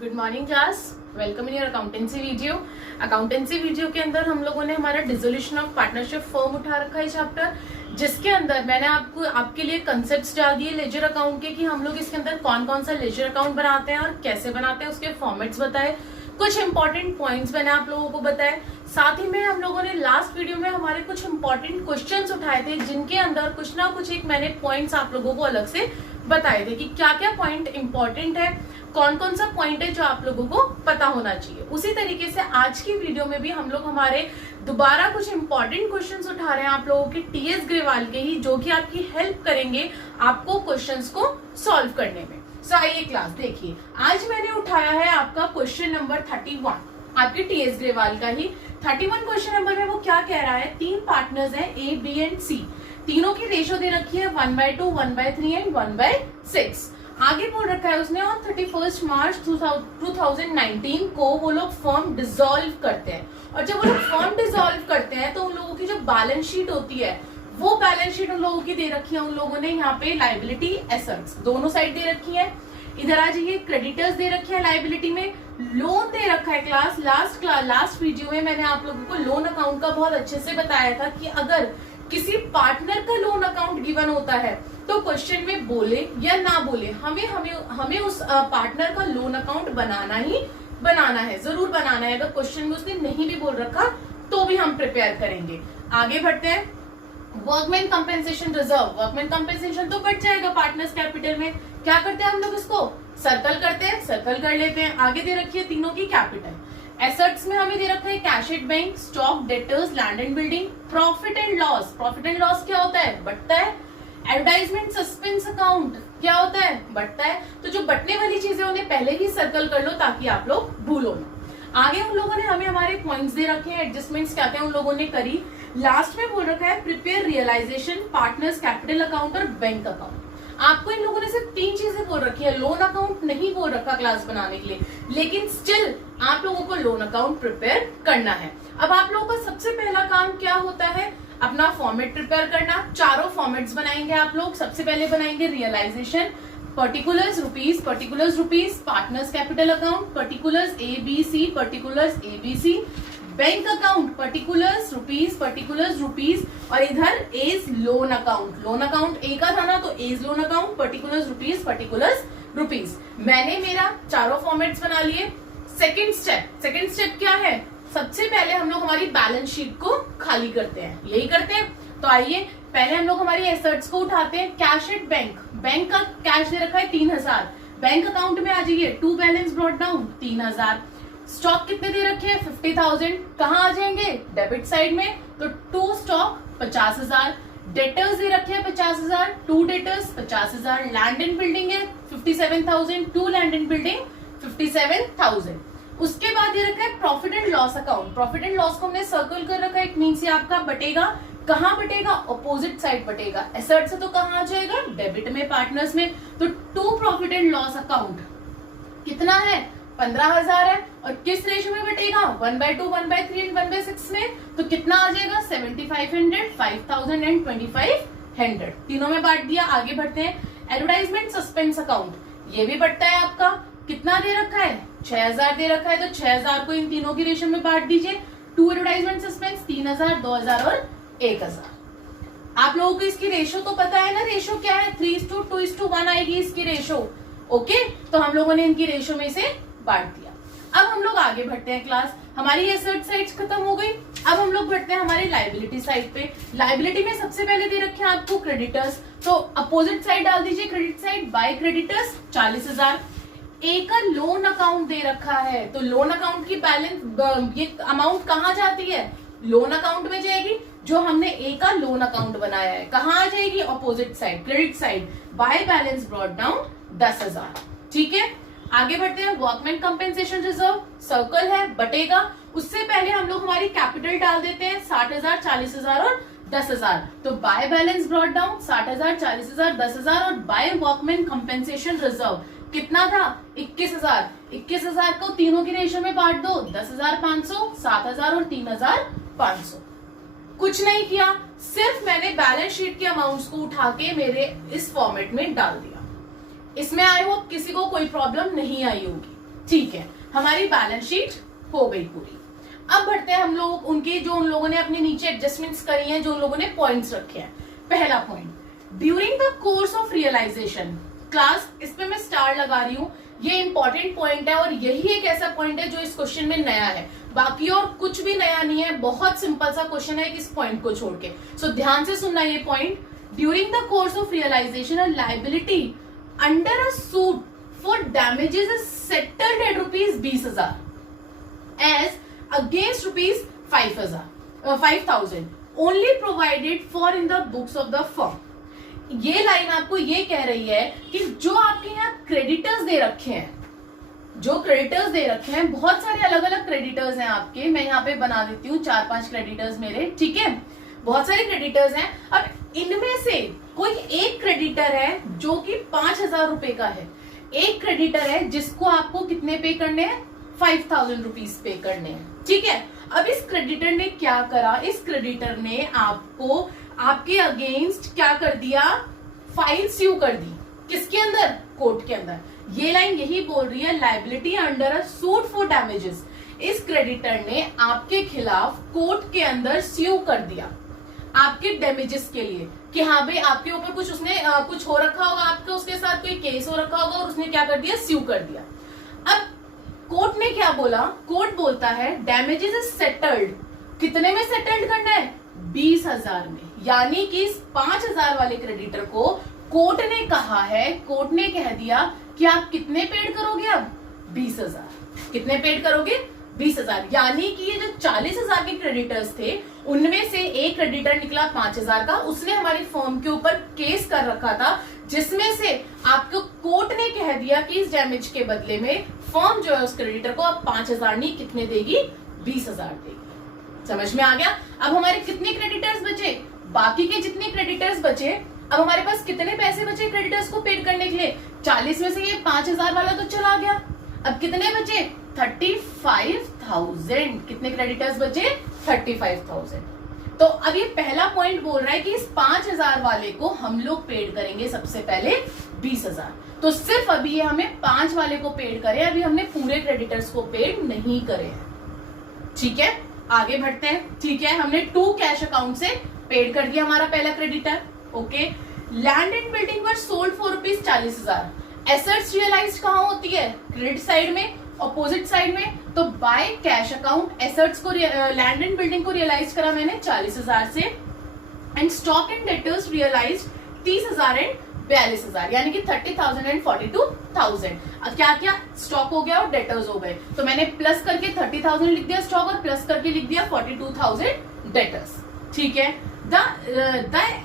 Good morning class, welcome in your accountancy video. Accountancy video के अंदर हम लोगों ने हमारा डिसोल्यूशन ऑफ पार्टनरशिप फर्म उठा रखा है चैप्टर, जिसके अंदर मैंने आपके लिए कंसेप्ट्स डाल दिए लेजर अकाउंट के कि हम लोग इसके अंदर कौन कौन सा लेजर अकाउंट बनाते हैं और कैसे बनाते हैं, उसके फॉर्मेट्स बताए, कुछ इंपॉर्टेंट पॉइंट्स मैंने आप लोगों को बताए। साथ ही में हम लोगों ने लास्ट वीडियो में हमारे कुछ इंपॉर्टेंट क्वेश्चंस उठाए थे, जिनके अंदर कुछ ना कुछ एक मैंने पॉइंट्स आप लोगों को अलग से बताए थे कि क्या क्या पॉइंट इंपॉर्टेंट है, कौन कौन सा पॉइंट है जो आप लोगों को पता होना चाहिए। उसी तरीके से आज की वीडियो में भी हम लोग हमारे दोबारा कुछ इंपॉर्टेंट क्वेश्चंस उठा रहे हैं आप लोगों के टीएस ग्रेवाल के ही, जो कि आपकी हेल्प करेंगे आपको क्वेश्चंस को सॉल्व करने में। सो आइए क्लास देखिए, आज मैंने उठाया है आपका क्वेश्चन नंबर 31, आपके टीएस ग्रेवाल का ही 31 क्वेश्चन नंबर में। वो क्या कह रहा है, तीन पार्टनर्स हैं ए, बी एंड सी, तीनों की रेशो दे रखी है 1/2, 1/3 एंड 1/6। आगे बोल रखा है उसने ऑन 31 मार्च 2019 को वो लोग फर्म डिसॉल्व करते हैं, और जब वो लोग फर्म डिसॉल्व करते हैं तो उन लोगों की जो बैलेंस शीट होती है, वो बैलेंस शीट उन लोगों की दे रखी है। उन लोगों ने यहाँ पे लाइबिलिटी एसेट्स दोनों साइड दे रखी है। इधर आ जाइए, क्रेडिटर्स दे रखे हैं लाइबिलिटी में, लोन दे रखा है। लास्ट वीडियो में मैंने आप लोगों को लोन अकाउंट का बहुत अच्छे से बताया था कि अगर किसी पार्टनर का लोन अकाउंट गिवन होता है तो क्वेश्चन में बोले या ना बोले, हमें उस पार्टनर का लोन अकाउंट बनाना ही बनाना है, जरूर बनाना है। अगर क्वेश्चन में उसने नहीं भी बोल रखा तो भी हम प्रिपेयर करेंगे। आगे बढ़ते हैं, workman compensation reserve. Workman compensation तो बच जाएगा पार्टनर्स कैपिटल में। क्या करते हैं हम लोग, इसको सर्कल करते हैं, सर्कल कर लेते हैं। आगे दे रखी है तीनों की कैपिटल। एसेट्स में हमें दे रखा है cash at bank, stock, debtors, land and building. Profit and loss, profit and loss क्या होता है, बढ़ता है। एडवर्टाइजमेंट सस्पेंस अकाउंट क्या होता है, बढ़ता है। तो जो बटने वाली चीजें उन्हें पहले ही सर्कल कर लो ताकि आप लोग भूलो ना। आगे उन लोगों ने हमें हमारे पॉइंट्स दे रखे हैं, एडजस्टमेंट्स क्या क्या उन लोगों ने करी। लास्ट में बोल रखा है prepare realisation, partners capital account और बैंक अकाउंट। आपको इन लोगों ने सिर्फ तीन चीजें बोल रखी है, लोन अकाउंट नहीं बोल रखा क्लास बनाने के लिए, लेकिन स्टिल आप लोगों को लोन अकाउंट प्रिपेयर करना है। अब आप लोगों का सबसे पहला काम क्या होता है, अपना फॉर्मेट प्रिपेयर करना। चारों फॉर्मेट्स बनाएंगे आप लोग। सबसे पहले बनाएंगे realisation, particulars rupees, partners capital account, particulars ABC, particulars ABC, bank account, particulars rupees, और इधर as loan account. Loan account A का था ना, तो as loan account, particulars rupees. मैंने मेरा चारों फॉर्मेट्स बना लिए। सेकंड स्टेप क्या है, सबसे पहले हम लोग हमारी बैलेंस शीट को खाली करते हैं, यही करते हैं। तो आइए पहले हम लोग हमारी एसेट्स को उठाते हैं। कैश एट बैंक, बैंक का कैश दे रखा है 3000, बैंक अकाउंट में आ जाइए, to balance brought down 3000। Stock कितने दे रखे हैं 50,000, कहाँ आ जाएंगे, डेबिट साइड में, तो टू स्टॉक 50,000। डेटर्स दे रखे हैं 50,000, to debtors 50,000। Land and building है 57,000, टू लैंड एंड बिल्डिंग 57,000। उसके बाद ये रखा है profit and loss account. Profit and loss को हमने सर्कल कर रखा है, इट मींस ये आपका बटेगा, कहाँ बटेगा, अपोजिट साइड बटेगा। एसेट से तो कहाँ आ जाएगा, डेबिट में, पार्टनर्स में। तो to profit and loss account कितना है, 15,000 है, और किस रेशो में बटेगा, 1/2, 1/3 एंड 1/6 में। तो कितना आ जाएगा, 7500, 5000 एंड 2500, तीनों में बांट दिया। आगे बढ़ते हैं, एडवर्टाइजमेंट सस्पेंस अकाउंट, ये भी बढ़ता है आपका। कितना दे रखा है, 6000 दे रखा है, तो 6000 को इन तीनों की रेशो में बांट दीजिए। टू एडवर्टाइजमेंट सस्पेंस 3000, 2000 और 1000। आप लोगों को इसकी रेशो तो पता है ना, रेशो क्या है, 3:2:1 आएगी इसकी रेशो। ओके, तो हम लोगों ने इनकी रेशो में से बांट दिया। अब हम लोग आगे बढ़ते हैं क्लास, हमारी एसेट साइड खत्म हो गई। अब हम लोग बढ़ते हैं हमारी लाइबिलिटी साइड पे। लाइबिलिटी में सबसे पहले दे रखे हैं आपको क्रेडिटर्स, तो अपोजिट साइड डाल दीजिए, क्रेडिट साइड बाय क्रेडिटर्स 40,000। ए का लोन अकाउंट दे रखा है, तो लोन अकाउंट की बैलेंस, ये अमाउंट कहाँ जाती है, लोन अकाउंट में जाएगी। जो हमने ए का लोन अकाउंट बनाया है, कहाँ आ जाएगी, opposite side, credit side, bye balance brought down 10,000। ठीक है, आगे बढ़ते हैं, वर्कमैन कंपेंसेशन रिजर्व, सर्कल है, बटेगा। उससे पहले हम लोग हमारी कैपिटल डाल देते हैं 60,000, 40,000 और 10,000। तो बाय बैलेंस ब्रॉट डाउन 60,000, 40,000, 10,000, और बाय वर्कमैन कंपेंसेशन रिजर्व कितना था, 21,000। 21,000 को तीनों की रेशो में बांट दो, 10,500, 7,000 और 3,500। कुछ नहीं किया, सिर्फ मैंने बैलेंस शीट के अमाउंट्स को उठा के मेरे इस फॉर्मेट में डाल दिया। इसमें आई होप किसी को कोई प्रॉब्लम नहीं आई होगी। ठीक है, हमारी बैलेंस शीट हो गई पूरी। अब बढ़ते हैं हम लोग उनके, जो उन लोगों ने अपने नीचे एडजस्टमेंट्स करी हैं, जो उन लोगों ने पॉइंट्स रखे हैं। पहला point, during the course of realisation, class इस पे मैं स्टार लगा रही हूँ, ये इंपॉर्टेंट पॉइंट है और यही एक ऐसा पॉइंट है जो इस क्वेश्चन में नया है, बाकी और कुछ भी नया नहीं है, बहुत सिंपल सा क्वेश्चन है इस पॉइंट को छोड़ के। सो ध्यान से सुनना ये point, during the course of realisation a liability under a suit for damages is settled at ₹20,000 as against ₹5,000 only provided for in the books of the firm. ये लाइन आपको ये कह रही है कि जो आपके यहाँ क्रेडिटर्स दे रखे हैं, जो क्रेडिटर्स दे रखे हैं, बहुत सारे अलग अलग क्रेडिटर्स हैं आपके, मैं यहाँ पे बना देती हूँ 4-5 क्रेडिटर्स मेरे, ठीक है, बहुत सारे क्रेडिटर्स हैं। अब इनमें से कोई एक क्रेडिटर है जो कि 5,000 रुपए का है, एक क्रेडिटर है जिसको आपको कितने पे करने हैं, 5,000 रुपीज पे करने हैं, ठीक है। अब इस क्रेडिटर ने क्या करा, इस क्रेडिटर ने आपको आपके अगेंस्ट क्या कर दिया, फाइल स्यू कर दी, किसके अंदर, कोर्ट के अंदर। ये लाइन यही बोल रही है, liability under a suit for damages, इस क्रेडिटर ने आपके खिलाफ कोर्ट के अंदर स्यू कर दिया आपके डैमेजेस के लिए, कि हाँ भाई आपके ऊपर कुछ उसने कुछ हो रखा होगा, आपके उसके साथ कोई केस हो रखा होगा और उसने क्या कर दिया, स्यू कर दिया। अब कोर्ट ने क्या बोला, कोर्ट बोलता है डैमेजेस इज सेटल्ड, कितने में सेटल्ड करना है, 20,000 में, यानी कि इस 5,000 वाले क्रेडिटर को कोर्ट ने कहा है, कोर्ट ने कह दिया कि आप कितने पेड करोगे, अब 20,000, कितने पेड करोगे, 20,000, यानी कि ये जो 40,000 के क्रेडिटर्स थे उनमें से एक क्रेडिटर निकला 5,000 का, उसने हमारी फर्म के ऊपर केस कर रखा था, जिसमें से आपको कोर्ट ने कह दिया कि इस डैमेज के बदले में फर्म जो है उस क्रेडिटर को अब 5,000 नहीं कितने देगी, 20,000 देगी। समझ में आ गया। अब हमारे कितने क्रेडिटर्स बचे, बाकी के जितने क्रेडिटर्स बचे, अब हमारे पास कितने पैसे बचे क्रेडिटर्स को पेड करने के लिए, 40 में से ये 5,000 वाला तो चला गया, अब कितने बचे, 35,000, कितने क्रेडिटर्स बचे, 35,000। तो अब ये पहला पॉइंट बोल रहा है कि इस 5,000 वाले को हम लोग पेड करेंगे सबसे पहले 20,000, तो सिर्फ अभी ये हमें 5 वाले को पेड करे, अभी हमने पूरे क्रेडिटर्स को पेड नहीं करे, ठीक है। आगे बढ़ते हैं, ठीक है, हमने 2 कैश अकाउंट से पेड कर दिया हमारा पहला creditor, okay. Land and building were sold for ₹40,000, assets realise कहाँ होती है, क्रेडिट साइड में, ऑपोजिट साइड में, तो बाय कैश अकाउंट एसेट्स को, लैंड एंड बिल्डिंग को रियलाइज करा मैंने 40,000 से, and stock and debtors realise 30,000 and 42,000, यानी कि 30,000 एंड 42,000। अब क्या क्या स्टॉक हो गया और डेटर्स हो गए, तो मैंने प्लस करके 30,000 लिख दिया स्टॉक और प्लस करके लिख दिया 42,000 डेटर्स, ठीक है। द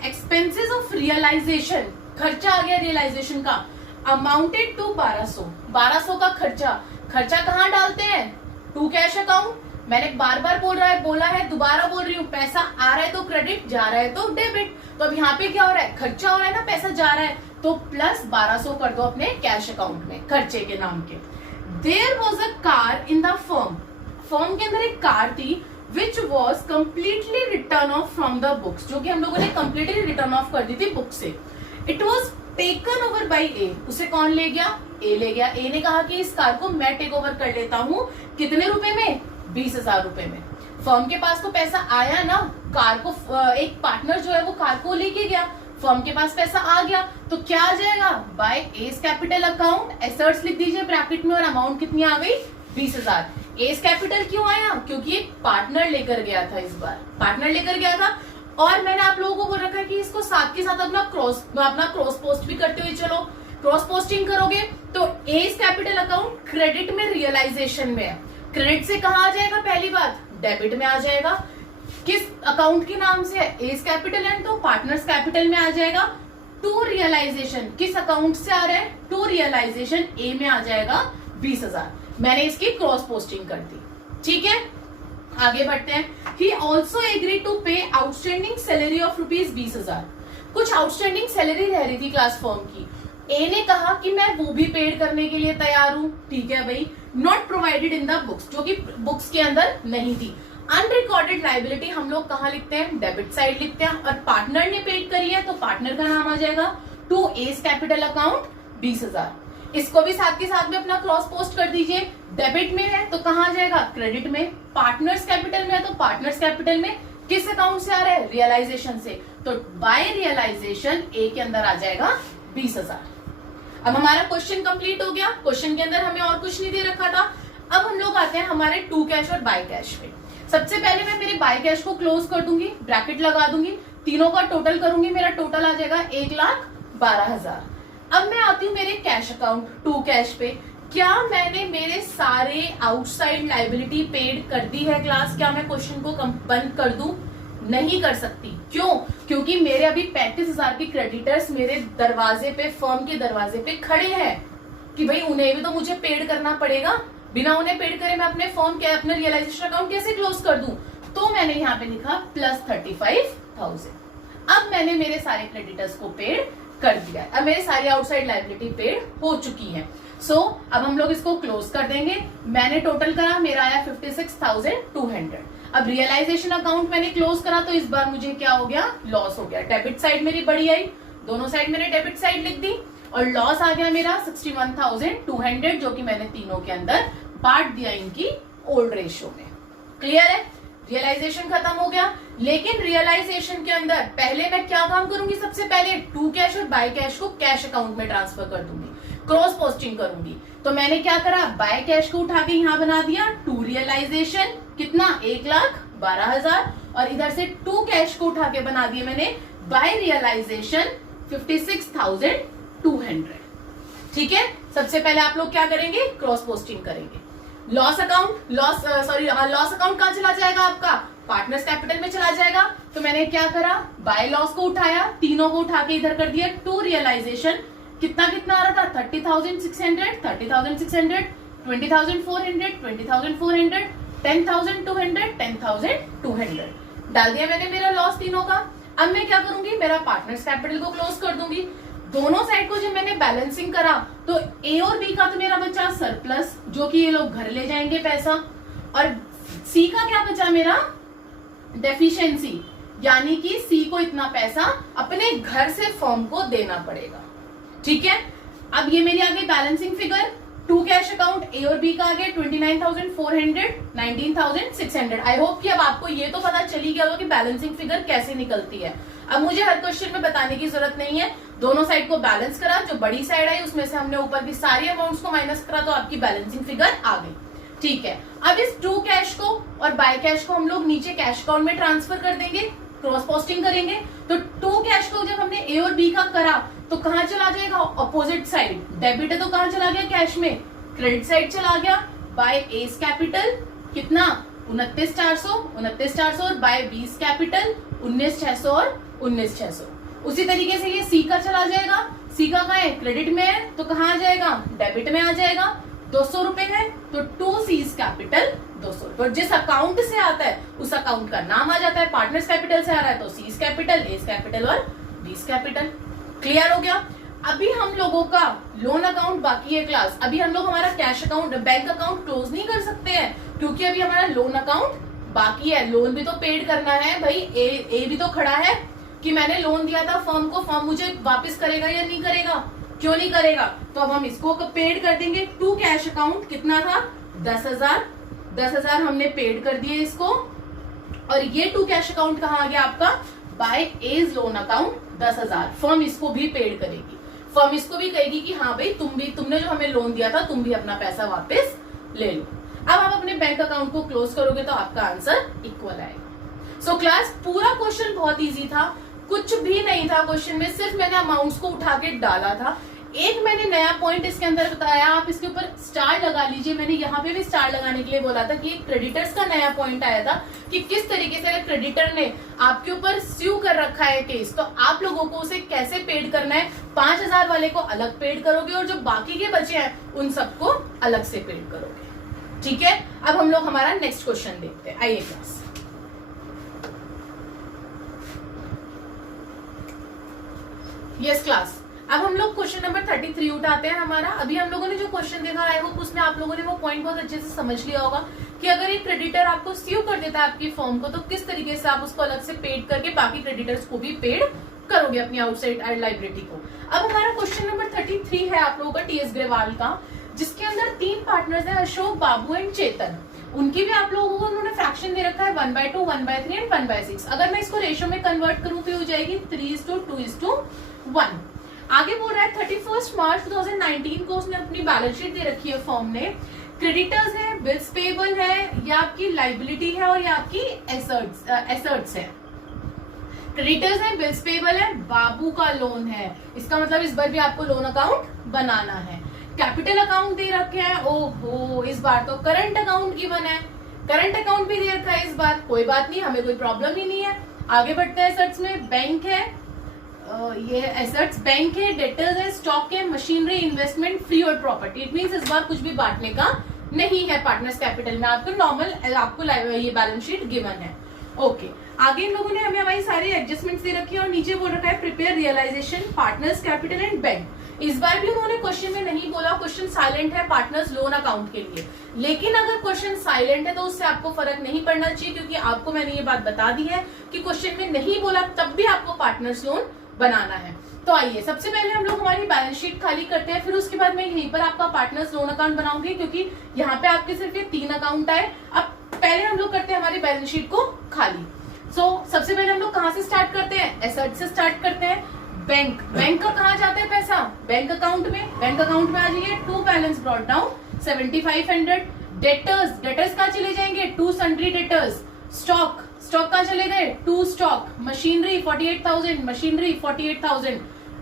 एक्सपेंसेस ऑफ रियलाइजेशन, खर्चा आ गया रियलाइजेशन का, अमाउंटेड टू 1200 का खर्चा कहाँ डालते हैं, 2 कैश अकाउंट। मैंने बार बार बोला है, दोबारा बोल रही हूँ, पैसा आ रहा है तो क्रेडिट, जा रहा है तो डेबिट, तो अब यहाँ पे क्या हो रहा है, खर्चा हो रहा है ना, पैसा जा रहा है, तो प्लस 1200 कर दो अपने कैश अकाउंट में खर्चे के नाम के। There was a car in the firm के अंदर एक कार थी which was completely written off from the books, जो कि हम लोगों ने कम्प्लीटली रिटर्न ऑफ कर दी थी बुक से। It was taken over by a, उसे कौन ले गया, ए ले गया। ए ने कहा कि इस कार को मैं टेक ओवर कर लेता हूँ, कितने रुपए में, 20,000 रुपए में। फर्म के पास तो पैसा आया ना, कार को एक पार्टनर जो है वो कार को लेके गया, फर्म के पास पैसा आ गया, तो क्या आ जाएगा, by S capital account, assets लिख दीजिए ब्रैकेट में, और अमाउंट कितनी आ गई, 20,000। एस कैपिटल क्यों आया, क्योंकि एक पार्टनर लेकर गया था, इस बार पार्टनर लेकर गया था, और मैंने आप लोगों को बोल रखा है कि इसको साथ के साथ अपना क्रॉस पोस्ट भी करते हुए चलो, क्रॉस पोस्टिंग करोगे तो एस कैपिटल अकाउंट क्रेडिट में रियलाइजेशन में है, क्रेडिट से कहाँ आ जाएगा, पहली बात डेबिट में आ जाएगा, किस अकाउंट के नाम से है, एस कैपिटल एंड, तो पार्टनर्स कैपिटल में आ जाएगा। टू रियलाइजेशन किस अकाउंट से आ रहा है, टू रियलाइजेशन ए में आ जाएगा 20,000, मैंने इसकी क्रॉस पोस्टिंग कर दी, ठीक है। आगे बढ़ते हैं। ही ऑल्सो एग्री टू पे आउटस्टैंडिंग सैलरी ऑफ ₹20,000, कुछ आउटस्टैंडिंग सैलरी रह रही थी क्लास फर्म की, ए ने कहा कि मैं वो भी पेड करने के लिए तैयार हूं, ठीक है भाई। Not provided in the books, जो कि बुक्स के अंदर नहीं थी। अनरिकॉर्डेड लाइबिलिटी हम लोग कहाँ लिखते हैं, डेबिट साइड लिखते हैं, और पार्टनर ने पेड करी है तो पार्टनर का नाम आ जाएगा टू एस कैपिटल अकाउंट 20,000। इसको भी साथ के साथ में अपना क्रॉस पोस्ट कर दीजिए। डेबिट में है तो कहाँ आ जाएगा, क्रेडिट में। पार्टनर्स कैपिटल में है तो पार्टनर्स कैपिटल में। किस अकाउंट से आ रहा है, रियलाइजेशन से, तो बाय रियलाइजेशन ए के अंदर आ जाएगा 20,000। अब हमारा क्वेश्चन कंप्लीट हो गया। क्वेश्चन के अंदर हमें और कुछ नहीं दे रखा था। अब हम लोग आते हैं हमारे टू कैश और बाय कैश पे। सबसे पहले मैं मेरे बाय कैश को क्लोज कर दूंगी, ब्रैकेट लगा दूंगी, तीनों का टोटल करूंगी, मेरा टोटल आ जाएगा 1,12,000। अब मैं आती हूँ मेरे कैश अकाउंट टू कैश पे। क्या मैंने मेरे सारे आउटसाइड लाइबिलिटी पेड कर दी है क्लास? क्या मैं क्वेश्चन को बंद कर दूं? नहीं कर सकती। क्यों? क्योंकि मेरे अभी 35,000 के क्रेडिटर्स मेरे दरवाजे पे, फर्म के दरवाजे पे खड़े हैं कि भाई उन्हें भी तो मुझे पेड करना पड़ेगा। बिना उन्हें पेड करे मैं अपने फर्म के, अपने रियलाइजेशन अकाउंट कैसे क्लोज कर दूं? तो मैंने यहाँ पे लिखा +35,000। अब मैंने मेरे सारे क्रेडिटर्स को पेड कर दिया है। अब मेरी सारी आउटसाइड लाइबिलिटी पेड हो चुकी है। सो अब हम लोग इसको क्लोज कर देंगे। मैंने टोटल करा, मेरा आया 56,200। अब रियलाइजेशन अकाउंट मैंने क्लोज करा तो इस बार मुझे क्या हो गया, लॉस हो गया। डेबिट साइड मेरी बड़ी आई, दोनों साइड मैंने डेबिट साइड लिख दी और लॉस आ गया मेरा 61,200, जो कि मैंने तीनों के अंदर बांट दिया इनकी ओल्ड रेशियो में। क्लियर है? रियलाइजेशन खत्म हो गया। लेकिन रियलाइजेशन के अंदर पहले मैं क्या काम करूंगी, सबसे पहले टू कैश और बाय कैश को कैश अकाउंट में ट्रांसफर कर दूंगी, क्रॉस पोस्टिंग करूंगी। तो मैंने क्या करा, बाय कैश को उठा के यहां बना दिया टू रियलाइजेशन, कितना, 1,12,000, और इधर से टू कैश को उठा के बना दिया मैंने बाय रियलाइजेशन 56,200। ठीक है, सबसे पहले आप लोग क्या करेंगे, क्रॉस पोस्टिंग करेंगे। लॉस अकाउंट, लॉस अकाउंट कहां चला जाएगा आपका, पार्टनर्स कैपिटल में चला जाएगा। तो मैंने क्या करा, बाय लॉस को उठाया, तीनों को उठा के इधर कर दिया टू रियलाइजेशन। कितना कितना आ रहा था, 30,600, 30,600, 20,400, 20,400, 10,200, 10,200 डाल दिया मैंने मेरा लॉस तीनों का। अब मैं क्या करूंगी, मेरा पार्टनर्स कैपिटल को क्लोज कर दूंगी। दोनों साइड को जब मैंने बैलेंसिंग करा तो ए और बी का तो मेरा बचा सरप्लस, जो कि ये लोग घर ले जाएंगे पैसा, और सी का क्या बचा मेरा, डेफिशिएंसी, यानी कि सी को इतना पैसा अपने घर से फर्म को देना पड़ेगा। ठीक है, अब ये मेरी आ गई balancing figure. To cash account A और बी का आ गया 29,400, 19,600। आई होप कि अब आपको ये तो पता चली गया होगा कि बैलेंसिंग फिगर कैसे निकलती है। अब मुझे हर क्वेश्चन में बताने की जरूरत नहीं है। दोनों साइड को बैलेंस करा, जो बड़ी साइड आई उसमें से हमने ऊपर की सारी अमाउंट्स को माइनस करा, तो आपकी बैलेंसिंग फिगर आ गई। ठीक है, अब इस टू कैश को और बाय कैश को हम लोग नीचे कैश अकाउंट में ट्रांसफर कर देंगे, क्रॉस पोस्टिंग करेंगे। तो टू कैश को जब हमने ए और बी का करा तो कहां चला जाएगा, ऑपोजिट साइड। डेबिट है तो कहां चला गया, कैश में, क्रेडिट साइड चला गया। बाय एस कैपिटल कितना, 29,400 और बाय बीस कैपिटल 19,600 और 19,600। उसी तरीके से ये सी का चला जाएगा। सी का कहाँ है, क्रेडिट में है तो कहां आ जाएगा, डेबिट में आ जाएगा। 200 रुपए है तो टू सीज कैपिटल 200 रुपए। जिस अकाउंट से आता है उस अकाउंट का नाम आ जाता है। पार्टनर्स कैपिटल से आ रहा है तो सीज कैपिटल, एस कैपिटल और बीस कैपिटल। क्लियर हो गया? अभी हम लोगों का लोन अकाउंट बाकी है क्लास। अभी हम लोग हमारा cash account, bank account close नहीं कर सकते हैं, क्योंकि अभी हमारा लोन अकाउंट बाकी है। लोन भी तो पेड करना है भाई। ए भी तो खड़ा है कि मैंने लोन दिया था फर्म को, फर्म मुझे वापस करेगा या नहीं करेगा, क्यों नहीं करेगा। तो अब हम इसको पेड कर देंगे। टू कैश अकाउंट कितना था, 10,000 हमने पेड कर दिए इसको। और ये टू कैश अकाउंट कहाँ आ गया आपका, by as loan account 10,000। Firm इसको भी पेड करेगी। फर्म इसको भी कहेगी कि हाँ भाई तुमने जो हमें लोन दिया था तुम भी अपना पैसा वापस ले लो। अब आप अपने बैंक अकाउंट को क्लोज करोगे तो आपका आंसर इक्वल आएगा। सो क्लास, पूरा क्वेश्चन बहुत इजी था, कुछ भी नहीं था क्वेश्चन में, सिर्फ मैंने अमाउंट्स को उठा के डाला था। एक मैंने नया पॉइंट इसके अंदर बताया, आप इसके ऊपर स्टार लगा लीजिए। मैंने यहाँ पे भी स्टार लगाने के लिए बोला था कि क्रेडिटर्स का नया पॉइंट आया था कि किस तरीके से अगर क्रेडिटर ने आपके ऊपर स्यू कर रखा है केस, तो आप लोगों को उसे कैसे पेड करना है। 5,000 वाले को अलग पेड करोगे और जो बाकी के बचे हैं उन सबको अलग से पेड करोगे। ठीक है, अब हम लोग हमारा नेक्स्ट क्वेश्चन देखते हैं। आइए क्लास, यस क्लास, अब हम लोग क्वेश्चन नंबर 33 उठाते हैं हमारा। अभी हम लोगों ने जो क्वेश्चन देखा है उसमें आप लोगों ने वो पॉइंट बहुत अच्छे से समझ लिया होगा कि अगर एक क्रेडिटर आपको स्यू कर देता है आपकी फर्म को, तो किस तरीके से आप उसको अलग से पेड करके बाकी क्रेडिटर्स को भी पेड करोगे अपनी आउटसाइड लाइबिलिटी को। अब हमारा क्वेश्चन नंबर 33 है आप लोगों का टीएस ग्रेवाल का, जिसके अंदर 3 पार्टनर्स हैं, अशोक, बाबू एंड चेतन। उनकी भी आप लोगों को उन्होंने फ्रैक्शन दे रखा है 1/2, 1/3 एंड 1/6। अगर मैं इसको रेशियो में कन्वर्ट करूं तो हो जाएगी 3:2:1। आगे बोल रहा है 31 मार्च 2019 को उसने अपनी बैलेंस शीट दे रखी है फर्म ने। क्रेडिटर्स है, बिल्स पेबल है, या आपकी लाइबिलिटी है और या आपकी एसेट्स है। क्रेडिटर्स है, बिल्स पेबल है, बाबू का लोन है, इसका मतलब इस बार भी आपको लोन अकाउंट बनाना है। कैपिटल अकाउंट दे रखे हैं, ओहो इस बार तो करंट अकाउंट गिवन है, करंट अकाउंट भी दे रखा है इस बार, कोई बात नहीं, हमें कोई प्रॉब्लम ही नहीं है। आगे बढ़ते हैं एसेट्स में, बैंक है, ये एसेट्स बैंक है, डेटर्स है, स्टॉक है, मशीनरी, इन्वेस्टमेंट, फ्री और प्रॉपर्टी। इट मींस इस बार कुछ भी बांटने का नहीं है पार्टनर्स कैपिटल में, आपको नॉर्मल आपको ये बैलेंस शीट गिवन है। ओके, आगे इन लोगों ने हमें हमारी सारी एडजस्टमेंट्स दे रखी है और नीचे बोल रखा है prepare realisation partners capital and bank. इस बार भी उन्होंने क्वेश्चन में नहीं बोला, क्वेश्चन साइलेंट है पार्टनर्स लोन अकाउंट के लिए, लेकिन अगर क्वेश्चन साइलेंट है तो उससे आपको फर्क नहीं पड़ना चाहिए, क्योंकि आपको मैंने ये बात बता दी है कि क्वेश्चन में नहीं बोला तब भी आपको पार्टनर्स लोन बनाना है। तो आइए सबसे पहले हम लोग हमारी बैलेंस शीट खाली करते हैं, फिर उसके बाद मैं यहीं पर आपका पार्टनर्स लोन अकाउंट बनाऊंगी, क्योंकि यहाँ पे आपके सिर्फ ये 3 अकाउंट आए। अब पहले हम लोग करते हैं हमारी बैलेंस शीट को खाली। सबसे पहले हम लोग कहाँ से स्टार्ट करते हैं, एसेट से स्टार्ट करते हैं। बैंक का कहाँ जाता है पैसा, बैंक अकाउंट में आ जाइए, to balance brought down 7500। Debtors कहाँ चले जाएंगे, टू सन्ड्री डेटर्स। स्टॉक कहाँ चले गए, to stock. Machinery 48,000,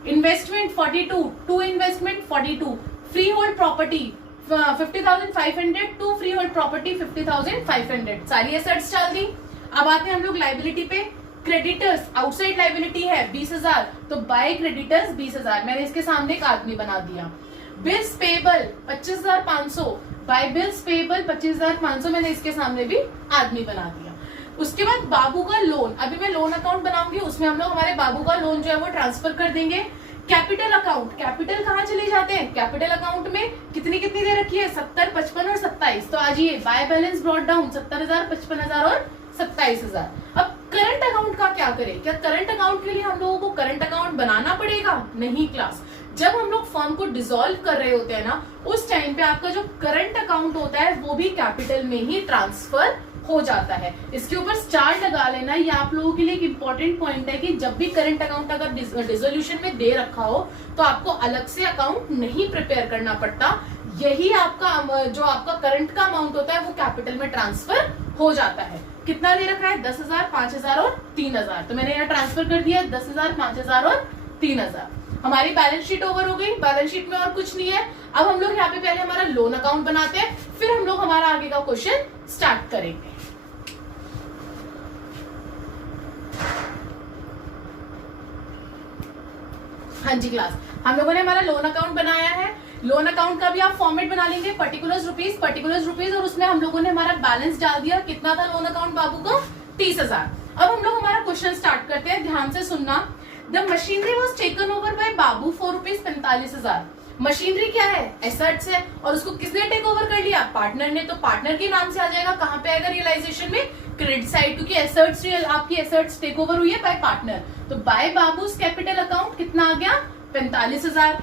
investment 42, to investment 42। Freehold property 50,500, to freehold property 50,500। सारी एसेट्स डाल दी। अब आते हैं हम लोग लाइबिलिटी पे। क्रेडिटर्स आउटसाइड लाइबिलिटी है 20,000, तो बाय क्रेडिटर्स 20,000, मैंने इसके सामने एक आदमी बना दिया। Bills payable 25,500, by bills payable 25,500, मैंने इसके सामने भी आदमी बना दिया। उसके बाद बाबू का लोन, अभी मैं लोन अकाउंट बनाऊंगी, उसमें हम लोग हमारे बाबू का लोन जो है वो ट्रांसफर कर देंगे। कैपिटल अकाउंट, कैपिटल कहाँ चले जाते हैं, कैपिटल अकाउंट में कितनी दे रखी है, 70, 55 और 27। तो आज ये बाय बैलेंस ब्रॉट डाउन 70,000, 55,000 और 27,000। अब करंट अकाउंट का क्या करें, क्या करंट अकाउंट के लिए हम लोगों को करंट अकाउंट बनाना पड़ेगा, नहीं क्लास। जब हम लोग फर्म को डिसॉल्व कर रहे होते हैं ना, उस टाइम पे आपका जो करंट अकाउंट होता है वो भी कैपिटल में ही ट्रांसफर हो जाता है। इसके ऊपर स्टार लगा लेना, ये आप लोगों के लिए एक इंपॉर्टेंट पॉइंट है कि जब भी करंट अकाउंट अगर डिसोल्यूशन में दे रखा हो तो आपको अलग से अकाउंट नहीं प्रिपेयर करना पड़ता, यही आपका जो आपका करंट का अमाउंट होता है वो कैपिटल में ट्रांसफर हो जाता है। कितना दे रखा है, 10,000, 5,000 और 3,000, तो मैंने यहाँ ट्रांसफर कर दिया 10,000, 5,000 और 3,000। हमारी बैलेंस शीट ओवर हो गई। बैलेंस शीट में और कुछ नहीं है। अब हम लोग यहाँ पे पहले हमारा लोन अकाउंट बनाते हैं, फिर हम लोग हमारा आगे का क्वेश्चन स्टार्ट करेंगे। हाँ जी क्लास, हम लोगों ने हमारा लोन अकाउंट बनाया है। लोन अकाउंट का भी आप फॉर्मेट बना लेंगे, पर्टिकुलर्स रुपीज, और उसमें हम लोगों ने हमारा बैलेंस डाल दिया। कितना था लोन अकाउंट बाबू को, 30,000। अब हम लोग हमारा क्वेश्चन स्टार्ट करते हैं, ध्यान से सुनना। The machinery was taken over by Babu for ₹45,000। Machinery क्या है, एसेट्स है, और उसको किसने टेक ओवर कर लिया, पार्टनर ने। तो पार्टनर के नाम से आ जाएगा, कहाँ पे आएगा रियलाइजेशन में, क्रेडिट साइड, क्योंकि एसेट्स आपकी एसेट्स टेक ओवर हुई है बाय पार्टनर। तो बाय बाबूज कैपिटल अकाउंट कितना आ गया, 45,000।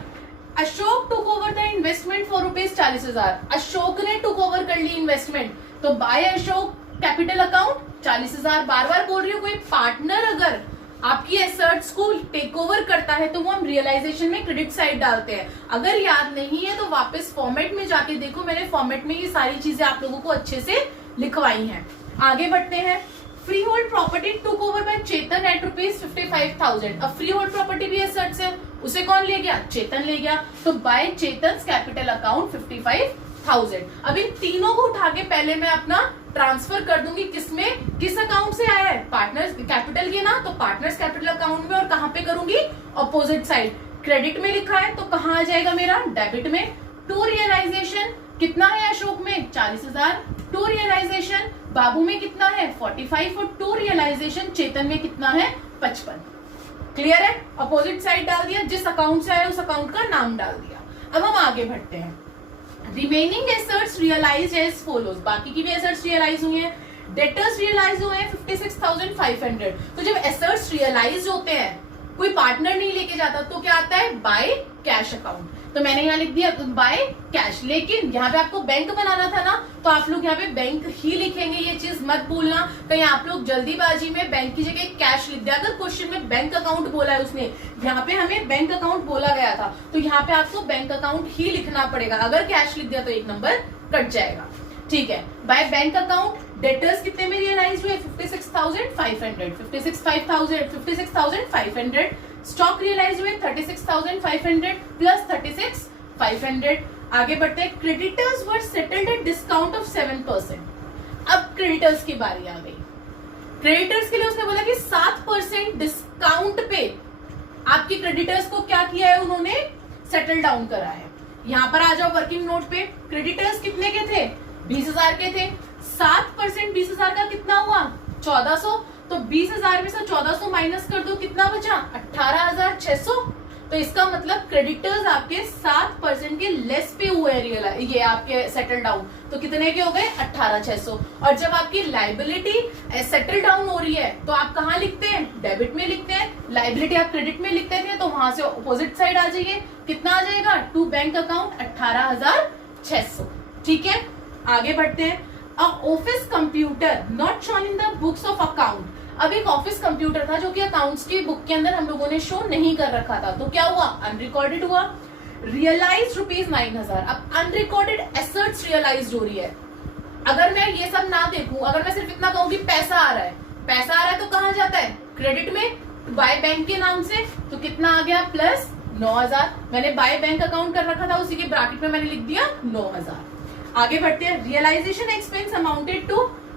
Ashok took over the investment for ₹40,000। Ashok ने टुक ओवर कर ली इन्वेस्टमेंट, तो बाय अशोक कैपिटल अकाउंट 40,000। बार बार बोल रही हूँ, कोई पार्टनर अगर आपकी एसेट्स को टेक ओवर करता है तो वो हम रियलाइजेशन में क्रेडिट साइड डालते हैं। अगर याद नहीं है तो वापस फॉर्मेट में जाके देखो, मैंने फॉर्मेट में ये सारी चीजें आप लोगों को अच्छे से लिखवाई हैं। आगे बढ़ते हैं। Freehold property took over by Chetan at ₹55,000। अब फ्री होल्ड प्रॉपर्टी भी एसेट्स है, उसे कौन ले गया, चेतन ले गया। तो बाय चेतन कैपिटल अकाउंट 55,000। अब इन तीनों को उठा के पहले मैं अपना ट्रांसफर कर दूंगी, किसमें, किस अकाउंट से आया है, पार्टनर्स कैपिटल के ना, तो पार्टनर्स कैपिटल अकाउंट में। और कहां पे करूंगी, ऑपोजिट साइड। क्रेडिट में लिखा है तो कहां आ जाएगा मेरा, डेबिट में। टू रियलाइजेशन कितना है अशोक में, 40,000। टू रियलाइजेशन बाबू में कितना है, 45। और टू रियलाइजेशन चेतन में कितना है, 55। क्लियर है, अपोजिट साइड डाल दिया, जिस अकाउंट से आया उस अकाउंट का नाम डाल दिया। अब हम आगे बढ़ते हैं। Remaining assets realise as follows, बाकी की भी एसेट्स रियलाइज हुई हैं। डेटर्स रियलाइज हुए हैं 56,500। तो जब एसेट्स रियलाइज होते हैं कोई पार्टनर नहीं लेके जाता तो क्या आता है, बाय कैश अकाउंट। तो मैंने यहाँ लिख दिया बाय कैश, लेकिन यहाँ पे आपको बैंक बनाना था ना, तो आप लोग यहाँ पे बैंक ही लिखेंगे, ये चीज मत भूलना। कहीं आप लोग जल्दीबाजी में बैंक की जगह कैश लिख दिया। अगर क्वेश्चन में बैंक अकाउंट बोला है उसने, यहाँ पे हमें बैंक अकाउंट बोला गया था, तो यहाँ पे आपको बैंक अकाउंट ही लिखना पड़ेगा। अगर कैश लिख दिया तो एक नंबर कट जाएगा, ठीक है। बाय बैंक अकाउंट डेटर्स कितने में रियलाइज हुए, 56,500, 56,500। स्टॉक रियलाइज हुए 36,500 प्लस 36,500। आगे बढ़ते हैं, creditors were settled at discount of 7%। अब क्रेडिटर्स की बारी आ गई। क्रेडिटर्स के लिए उसने बोला कि 7% डिस्काउंट पे आपके क्रेडिटर्स को क्या किया है, उन्होंने सेटल डाउन करा है। यहां पर आ जाओ वर्किंग नोट पे, क्रेडिटर्स कितने के थे, 20,000 के थे। 7% 20,000 का कितना हुआ, 1400। तो 20,000 में से 1400 माइनस कर दो, कितना बचा, 18,600। तो इसका मतलब क्रेडिटर्स आपके 7% के लेस पे हुए हैं, ये आपके सेटल डाउन, तो कितने के हो गए, 18,600। और जब आपकी लाइबिलिटी सेटल डाउन हो रही है तो आप कहाँ लिखते हैं, डेबिट में लिखते हैं। लाइबिलिटी आप क्रेडिट में लिखते थे, तो वहां से अपोजिट साइड आ जाइए, कितना आ जाएगा, टू बैंक अकाउंट 18,600, ठीक है। आगे बढ़ते हैं, office computer not shown in the books of account. अब एक ऑफिस कंप्यूटर था जो कि अकाउंट्स की बुक के अंदर हम लोगों ने शो नहीं कर रखा था, तो क्या हुआ, अनरिकॉर्डेड हुआ। रियलाइज ₹9,000। अब अनरिकॉर्डेड एसेट्स रियलाइज हो रही है। अगर मैं ये सब ना देखूं, अगर मैं सिर्फ इतना कहूं कि पैसा आ रहा है, पैसा आ रहा है तो कहां जाता है, क्रेडिट में, बाय बैंक के नाम से, तो कितना आ गया, प्लस 9,000। मैंने बाय बैंक अकाउंट कर रखा था, उसी के ब्रैकेट में मैंने लिख दिया 9,000। आगे बढ़ते हैं, रियलाइजेशन एक्सपेंस अमाउंटेड टू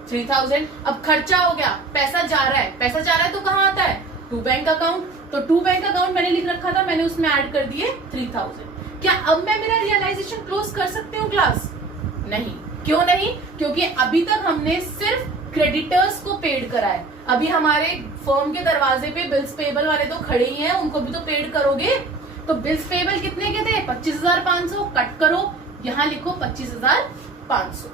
3,000। अब खर्चा हो गया, पैसा जा रहा है, पैसा जा रहा है तो कहाँ आता है, टू बैंक अकाउंट। तो टू बैंक अकाउंट मैंने लिख रखा था, मैंने उसमें ऐड कर दिए 3,000। क्या अब मैं मेरा रियलाइजेशन क्लोज कर सकती हूँ क्लास, नहीं। क्यों नहीं, क्योंकि अभी तक हमने सिर्फ क्रेडिटर्स को पेड करा है। अभी हमारे फर्म के दरवाजे पे बिल्स पेबल वाले तो खड़े ही हैं, उनको भी तो पेड करोगे। तो बिल्स पेबल कितने के थे, 25,500, कट करो, यहाँ लिखो 25,500,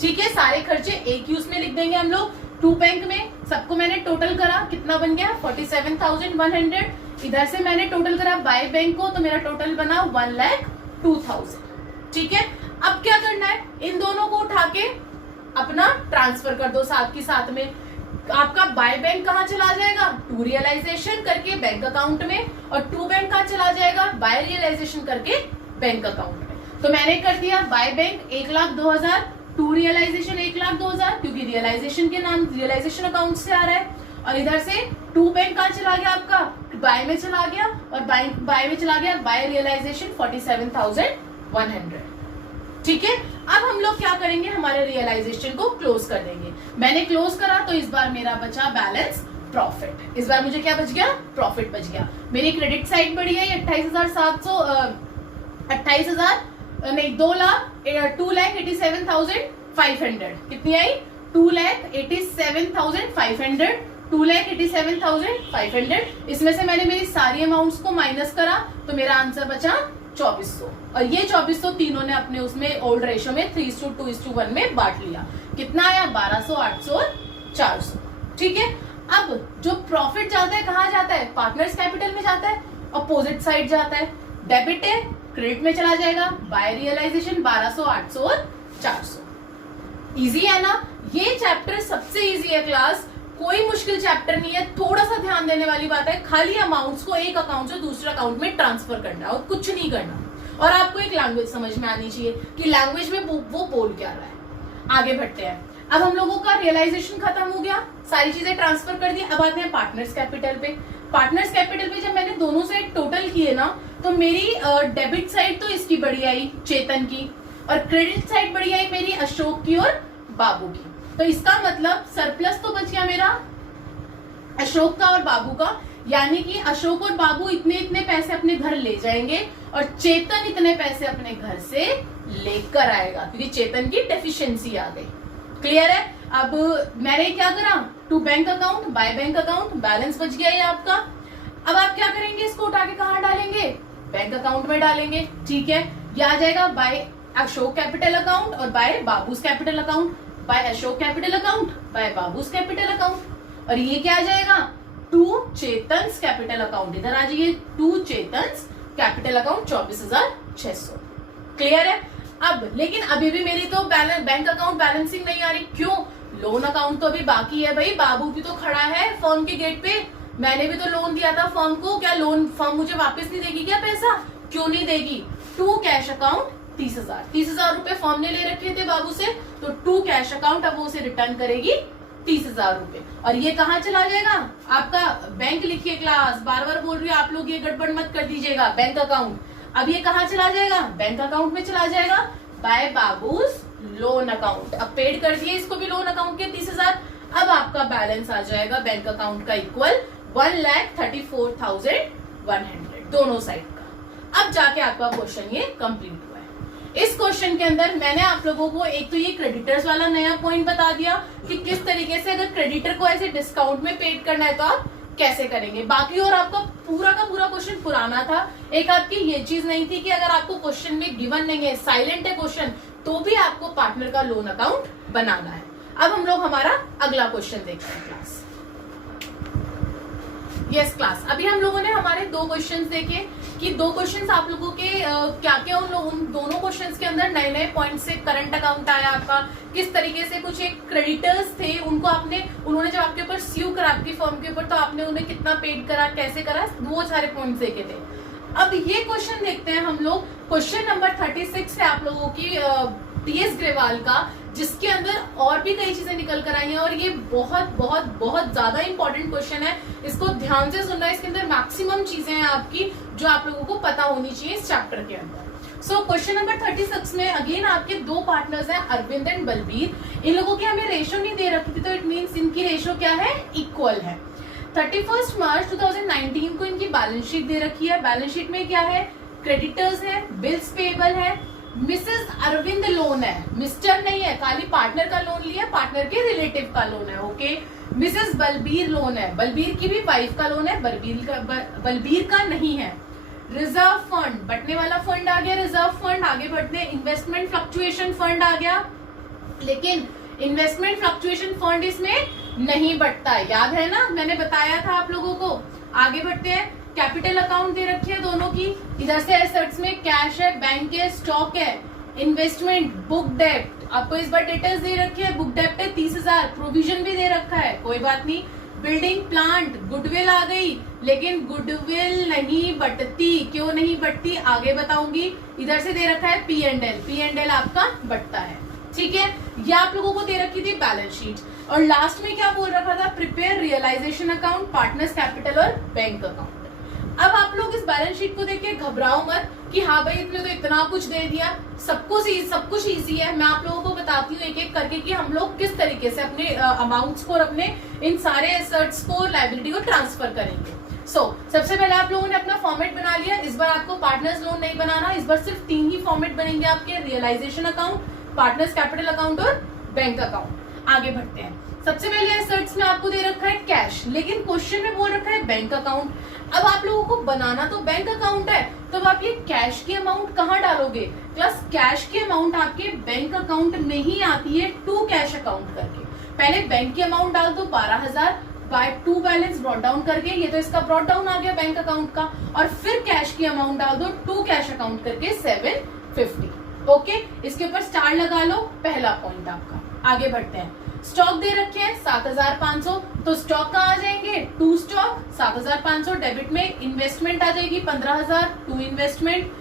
ठीक है। सारे खर्चे एक ही उसमें लिख देंगे हम लोग। टू बैंक में सबको मैंने टोटल करा, कितना बन गया, 47,100। इधर से मैंने टोटल करा बाय बैंक को, तो मेरा टोटल बना 1,02,000, ठीक है। अब क्या करना है, इन दोनों को उठा के अपना ट्रांसफर कर दो साथ की साथ में। आपका बाय बैंक कहाँ चला जाएगा, टू रियलाइजेशन करके बैंक अकाउंट में, और टू बैंक कहाँ चला जाएगा, बाय रियलाइजेशन करके बैंक अकाउंट में। तो मैंने कर दिया बाय बैंक 1,02,000, टू रियलाइजेशन 1,02,000, क्योंकि रियलाइजेशन के नाम रियलाइजेशन अकाउंट से आ रहा है। और इधर से टू बैंक कहाँ चला गया, आपका बाय में चला गया, और बाय में चला गया बाय रियलाइजेशन 47,100, ठीक है। अब हम लोग क्या करेंगे, हमारे रियलाइजेशन को क्लोज कर देंगे। मैंने क्लोज करा, तो इस बार मेरा बचा बैलेंस प्रॉफिट। इस बार मुझे क्या बच गया, प्रॉफिट बच गया। मेरी क्रेडिट साइड बढ़ी है 2,87,500। कितनी आई, 2,87,500, 2,87,500। इसमें से मैंने मेरी सारी अमाउंट्स को माइनस करा, तो मेरा आंसर बचा 2,400। और ये 2,400 तीनों ने अपने उसमें ओल्ड रेशो में 3:2:1 में बांट लिया। कितना आया, 1,200, 800 और 400, ठीक है। अब जो प्रॉफिट जाता है कहाँ जाता है, पार्टनर्स कैपिटल में जाता है, अपोजिट साइड जाता है। डेबिट है, क्रेडिट में चला जाएगा, बाय रियलाइजेशन 1,200, 800 और 400। इजी है ना, ये चैप्टर सबसे इजी है क्लास, कोई मुश्किल चैप्टर नहीं है। थोड़ा सा ध्यान देने वाली बात है, खाली अमाउंट्स को एक अकाउंट से दूसरे अकाउंट में ट्रांसफर करना और कुछ नहीं करना। और आपको एक लैंग्वेज समझ में आनी चाहिए कि लैंग्वेज में वो बोल क्या रहा है। आगे बढ़ते हैं, अब हम लोगों का रियलाइजेशन खत्म हो गया, सारी चीजें ट्रांसफर कर दी। अब आते हैं पार्टनर्स कैपिटल पे। पार्टनर्स कैपिटल पे जब मैंने दोनों साइड टोटल किए ना, तो मेरी डेबिट साइड तो इसकी बढ़ी आई, चेतन की, और क्रेडिट साइड बढ़ी आई मेरी अशोक की और बाबू की। तो इसका मतलब सरप्लस तो बच गया मेरा अशोक का और बाबू का, यानी कि अशोक और बाबू इतने इतने पैसे अपने घर ले जाएंगे और चेतन इतने पैसे अपने घर से लेकर आएगा, क्योंकि चेतन की डेफिशिएंसी आ गई। क्लियर है। अब मैंने क्या करा, to bank account by bank account, balance बच गया ये आपका। अब आप क्या करेंगे, इसको उठा के कहाँ डालेंगे, बैंक अकाउंट में डालेंगे, ठीक है। यह आ जाएगा बाय अशोक कैपिटल अकाउंट और by Babus capital account, by Ashok capital account by Babus capital account. और ये क्या आ जाएगा, टू चेतन्स कैपिटल अकाउंट, इधर आ जाइए, टू चेतन्स कैपिटल अकाउंट 24,600। क्लियर है? अब लेकिन अभी भी मेरी तो बैंक अकाउंट बैलेंसिंग नहीं आ रही, क्यों? लोन अकाउंट तो अभी बाकी है भाई, बाबू भी तो खड़ा है फर्म के गेट पे, मैंने भी तो लोन दिया था फर्म को, क्या लोन फर्म मुझे वापस नहीं देगी क्या पैसा? क्यों नहीं देगी? टू कैश अकाउंट 30,000 रुपए फर्म ने ले रखे थे बाबू से, तो टू कैश अकाउंट अब वो उसे रिटर्न करेगी 30,000 रुपए। और ये कहाँ चला जाएगा? आपका बैंक लिखिए क्लास, बार बार बोल रही हूँ आप लोग ये गड़बड़ मत कर दीजिएगा, बैंक अकाउंट। अब ये कहाँ चला जाएगा? बैंक अकाउंट में चला जाएगा बाय बाबूस लोन अकाउंट। अब पेड कर दिए इसको भी लोन अकाउंट के 30,000। अब आपका बैलेंस आ जाएगा बैंक अकाउंट का इक्वल 1,34,100 दोनों साइड का। अब जाके आपका क्वेश्चन ये कंप्लीट हुआ है। इस क्वेश्चन के अंदर मैंने आप लोगों को एक तो ये क्रेडिटर्स वाला नया पॉइंट बता दिया कि किस तरीके से अगर क्रेडिटर को ऐसे डिस्काउंट में पेड करना है तो आप कैसे करेंगे। बाकी और आपका पूरा का पूरा क्वेश्चन पुराना था। एक आपकी ये चीज नहीं थी कि अगर आपको क्वेश्चन में गिवन नहीं है, साइलेंट है क्वेश्चन, तो भी आपको पार्टनर का लोन अकाउंट बनाना है। अब हम लोग हमारा अगला क्वेश्चन देखते हैं क्लास। यस क्लास, अभी हम लोगों ने हमारे दो क्वेश्चंस देखे कि दो क्वेश्चंस आप लोगों के क्या क्या उन दोनों क्वेश्चंस के अंदर नए नए पॉइंट से करंट अकाउंट आया आपका, किस तरीके से कुछ एक क्रेडिटर्स थे उनको उन्होंने जब आपके ऊपर स्यू करा आपकी फर्म के ऊपर, तो आपने उन्हें कितना पेड करा, कैसे करा, वो सारे पॉइंट देखे थे। अब ये क्वेश्चन देखते हैं हम लोग, क्वेश्चन नंबर 36 है आप लोगों की टीएस ग्रेवाल का, जिसके अंदर और भी कई चीजें निकल कर आई हैं और ये बहुत बहुत बहुत ज्यादा इंपॉर्टेंट क्वेश्चन है। इसको ध्यान से सुनना, इसके अंदर मैक्सिमम चीजें हैं आपकी जो आप लोगों को पता होनी चाहिए इस चैप्टर के अंदर। सो क्वेश्चन नंबर 36 में अगेन आपके दो पार्टनर्स हैं, अरविंद एंड बलबीर। इन लोगों की हमें रेशो नहीं दे रखी थी, तो इट मीन्स इनकी रेशो क्या है? इक्वल है। 31 मार्च 2019 को इनकी बैलेंस शीट दे रखी है। बैलेंस शीट में क्या है? क्रेडिटर्स है, बिल्स पेएबल है, मिसेस अरविंद लोन है, मिस्टर नहीं है, खाली पार्टनर का लोन लिया, पार्टनर के रिलेटिव का लोन है। ओके, मिसेस बलबीर लोन है, बलबीर की भी वाइफ का लोन है, बलबीर का नहीं है। रिजर्व फंड, बटने वाला फंड आ गया, रिजर्व फंड। आगे बढ़ते, इन्वेस्टमेंट फ्लक्चुएशन फंड आ गया, लेकिन इन्वेस्टमेंट फ्लक्चुएशन फंड इसमें नहीं बटता है, याद है ना, मैंने बताया था आप लोगों को। आगे बढ़ते हैं, कैपिटल अकाउंट दे रखी है दोनों की, इधर से एसेट्स में कैश है, बैंक है, स्टॉक है, इन्वेस्टमेंट, बुक डेप्ट, आपको इस बार डिटेल्स दे रखी है, बुक डेप्ट है 30,000, प्रोविजन भी दे रखा है, कोई बात नहीं। बिल्डिंग प्लांट, गुडविल आ गई, लेकिन गुडविल नहीं बटती, क्यों नहीं बटती आगे बताऊंगी। इधर से दे रखा है P&L, P&L आपका बटता है, ठीक है। ये आप लोगों को दे रखी थी बैलेंस शीट, और लास्ट में क्या बोल रखा था? Prepare realisation account, partners capital और बैंक अकाउंट। अब आप लोग इस बैलेंस शीट को देख के घबराओ मत कि हाँ भाई इसने तो इतना कुछ दे दिया, सब कुछ इजी है। मैं आप लोगों को बताती हूँ एक एक करके कि हम लोग किस तरीके से अपने अमाउंट्स को और अपने इन सारे एसेट्स को, लायबिलिटी को ट्रांसफर करेंगे। सबसे पहले आप लोगों ने अपना फॉर्मेट बना लिया। इस बार आपको पार्टनर्स लोन नहीं बनाना, इस बार सिर्फ 3 ही फॉर्मेट बनेंगे आपके, realisation account, partners capital account और बैंक अकाउंट। आगे बढ़ते हैं। सबसे पहले एसेट्स में आपको दे रखा है कैश, लेकिन क्वेश्चन में बोल रखा है बैंक अकाउंट। अब आप लोगों को बनाना तो बैंक अकाउंट है, तो अब आप ये कैश की अमाउंट कहाँ डालोगे? प्लस कैश की अमाउंट आपके बैंक अकाउंट में ही आती है, टू कैश अकाउंट करके। पहले बैंक की अमाउंट डाल दो 12,000 by two balance brought down करके, ये तो इसका ब्रॉट डाउन आ गया बैंक अकाउंट का, और फिर कैश की अमाउंट डाल दो टू कैश अकाउंट करके 750। ओके, इसके ऊपर स्टार लगा लो, पहला पॉइंट आपका। आगे बढ़ते हैं। स्टॉक दे रखे हैं 7,500, तो स्टॉक कहाँ आ जाएंगे? टू स्टॉक 7,500, डेबिट में इन्वेस्टमेंट आ जाएगी 15,000, टू इन्वेस्टमेंट।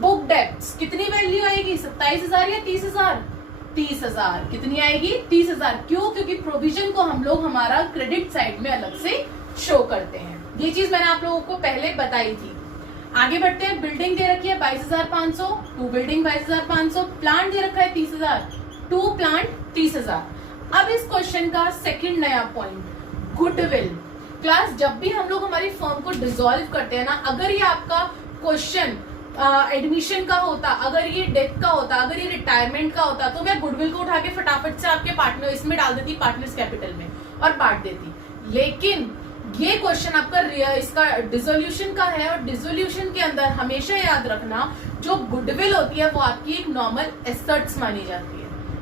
बुक डेब्ट्स कितनी वैल्यू आएगी? 27,000 या 30,000? 30,000। कितनी आएगी? 30,000। क्यों? क्योंकि प्रोविजन को हम लोग हमारा क्रेडिट साइड में अलग से शो करते हैं। ये चीज मैंने आप लोगों को पहले बताई थी। आगे बढ़ते हैं। बिल्डिंग दे रखी है 22,500, टू बिल्डिंग 22,500, प्लांट दे रखा है 30,000, टू प्लांट 30,000। अब इस क्वेश्चन का सेकंड नया पॉइंट, गुडविल। क्लास, जब भी हम लोग हमारी फर्म को डिसॉल्व करते हैं ना, अगर ये आपका क्वेश्चन एडमिशन का होता, अगर ये डेथ का होता, अगर ये रिटायरमेंट का होता, तो मैं गुडविल को उठा के फटाफट से आपके पार्टनर इसमें डाल देती, पार्टनर्स कैपिटल में, और बांट देती। लेकिन ये क्वेश्चन आपका इसका डिसोल्यूशन का है, और डिसोल्यूशन के अंदर हमेशा याद रखना, जो गुडविल होती है वो आपकी एक नॉर्मल एसेट्स मानी जाती है।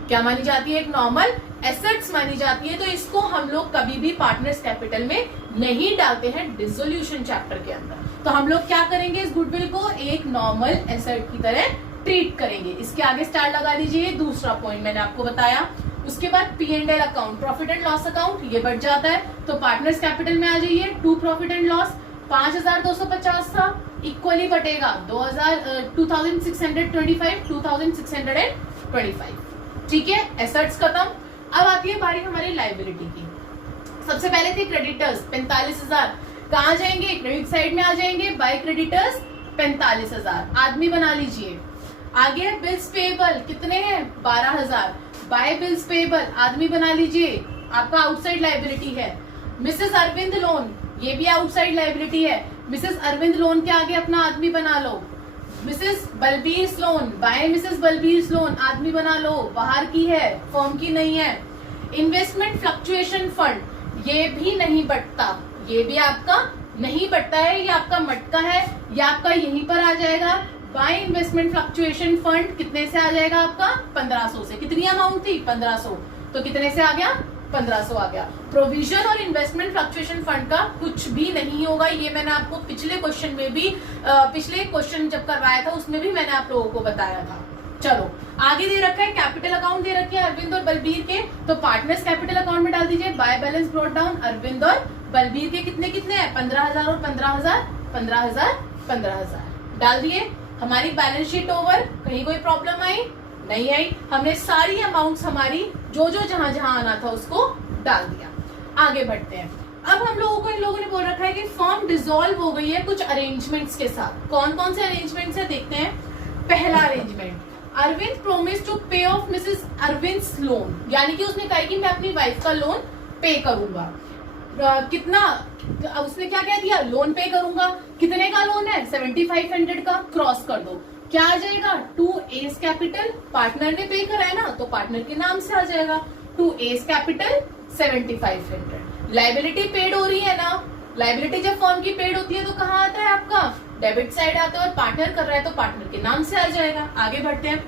क्या मानी जाती है? एक नॉर्मल एसेट्स मानी जाती है। तो इसको हम लोग कभी भी पार्टनर्स कैपिटल में नहीं डालते हैं डिसोल्यूशन चैप्टर के अंदर। तो हम लोग क्या करेंगे, इस गुडविल को एक नॉर्मल एसेट की तरह ट्रीट करेंगे। इसके आगे स्टार लगा दीजिए, दूसरा पॉइंट मैंने आपको बताया। उसके बाद P&L account, profit and loss account, ये बढ़ जाता है तो पार्टनर्स कैपिटल में आ जाइए। टू प्रॉफिट एंड लॉस 5250 था, इक्वली बटेगा 2625 2625। ठीक है, एसेट्स खत्म। अब आती है बारी हमारी लाइबिलिटी की। सबसे पहले थे क्रेडिटर्स 45,000, कहाँ जाएंगे, क्रेडिट साइड में आ जाएंगे। बाय क्रेडिटर्स 45,000 आदमी बना लीजिए। आगे है बिल्स पेएबल, कितने हैं 12,000, बाय बिल्स पेएबल आदमी बना लीजिए, आपका आउटसाइड लाइबिलिटी है। मिसेस अरविंद लोन, ये भी आउटसाइड लाइबिलिटी है, मिसेस अरविंद लोन के आगे अपना आदमी बना लो। Mrs Balbir loan, by Mrs Balbir loan आदमी बना लो, बाहर की है, फर्म की नहीं है। इन्वेस्टमेंट फ्लक्चुएशन फंड, ये भी नहीं बटता, ये भी आपका नहीं बटता है, ये आपका मटका है, ये आपका यहीं पर आ जाएगा। बाय इन्वेस्टमेंट फ्लक्चुएशन फंड कितने से आ जाएगा आपका 1500 से। कितनी अमाउंट थी 1500, तो कितने से आ गया 1500 आ गया। प्रोविजन और इन्वेस्टमेंट फ्लक्चुएशन फंड का कुछ भी नहीं होगा, ये मैंने आपको पिछले क्वेश्चन में भी पिछले क्वेश्चन जब करवाया था उसमें भी मैंने आप लोगों को बताया था। चलो आगे दे रखा है कैपिटल अकाउंट दे रखी है अरविंद और बलबीर के, तो पार्टनर्स कैपिटल अकाउंट में डाल दीजिए। By balance brought down Arvind और बलबीर के कितने कितने हैं 15,000 और 15,000 15,000 15,000 डाल दिए। हमारी बैलेंस शीट ओवर, कहीं कोई प्रॉब्लम आई नहीं आई, हमने सारी अमाउंट्स हमारी जो जहां जहां आना था उसको डाल दिया। आगे बढ़ते हैं। अब हम लोगों को इन लोगों ने बोल रखा है कि फर्म डिसॉल्व हो गई है कुछ अरेंजमेंट्स के साथ। कौन कौन से अरेंजमेंट्स है देखते हैं। पहला अरेंजमेंट, अरविंद प्रोमिस टू पे ऑफ मिसेस अरविंद्स लोन, यानी कि उसने कहा कि मैं अपनी वाइफ का लोन पे करूंगा। कितना, उसने क्या कह दिया, लोन पे करूंगा। कितने का लोन है 7500 का, क्रॉस कर दो, क्या आ जाएगा 2A's कैपिटल, पार्टनर ने पे करा है ना तो पार्टनर के नाम से आ जाएगा 2A's कैपिटल 7500। लाइबिलिटी पेड हो रही है ना, लाइबिलिटी जब फर्म की पेड होती है तो कहाँ आता है आपका डेबिट साइड आता है, और पार्टनर कर रहा है तो पार्टनर के नाम से आ जाएगा। आगे बढ़ते हैं।